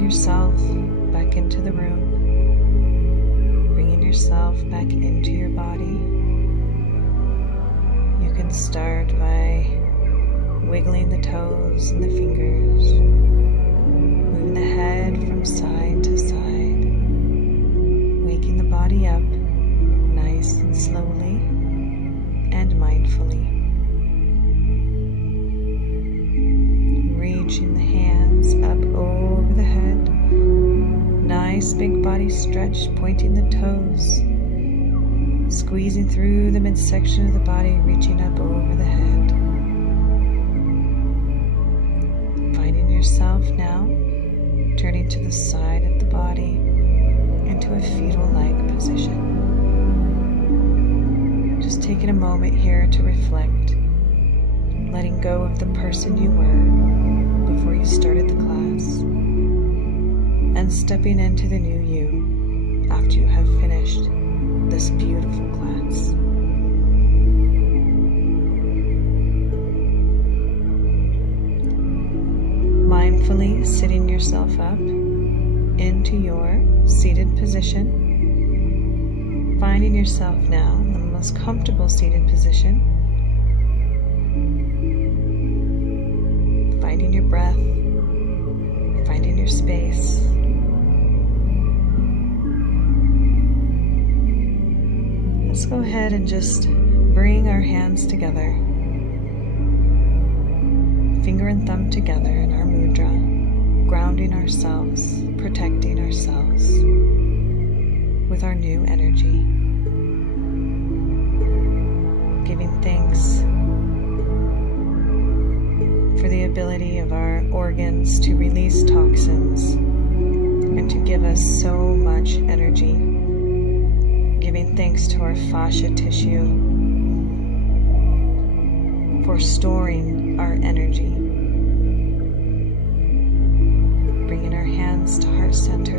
yourself back into the room, bringing yourself back into your body. You can start by wiggling the toes and the fingers, moving the head from side to side, waking the body up nice and slowly and mindfully. Reaching the hands up over the head, nice big body stretch, pointing the toes, squeezing through the midsection of the body, reaching up over the head. Finding yourself now turning to the side of the body into a fetal-like position. Just taking a moment here to reflect, letting go of the person you were before you started the class, and stepping into the new you after you have finished this beautiful class. Mindfully sitting yourself up into your seated position, finding yourself now in the most comfortable seated position, finding your breath, finding your space. Let's go ahead and just bring our hands together, finger and thumb together in our mudra, grounding ourselves, protecting ourselves with our new energy, giving thanks for the ability of our organs to release toxins and to give us so much energy, giving thanks to our fascia tissue for storing our energy, bringing our hands to heart center,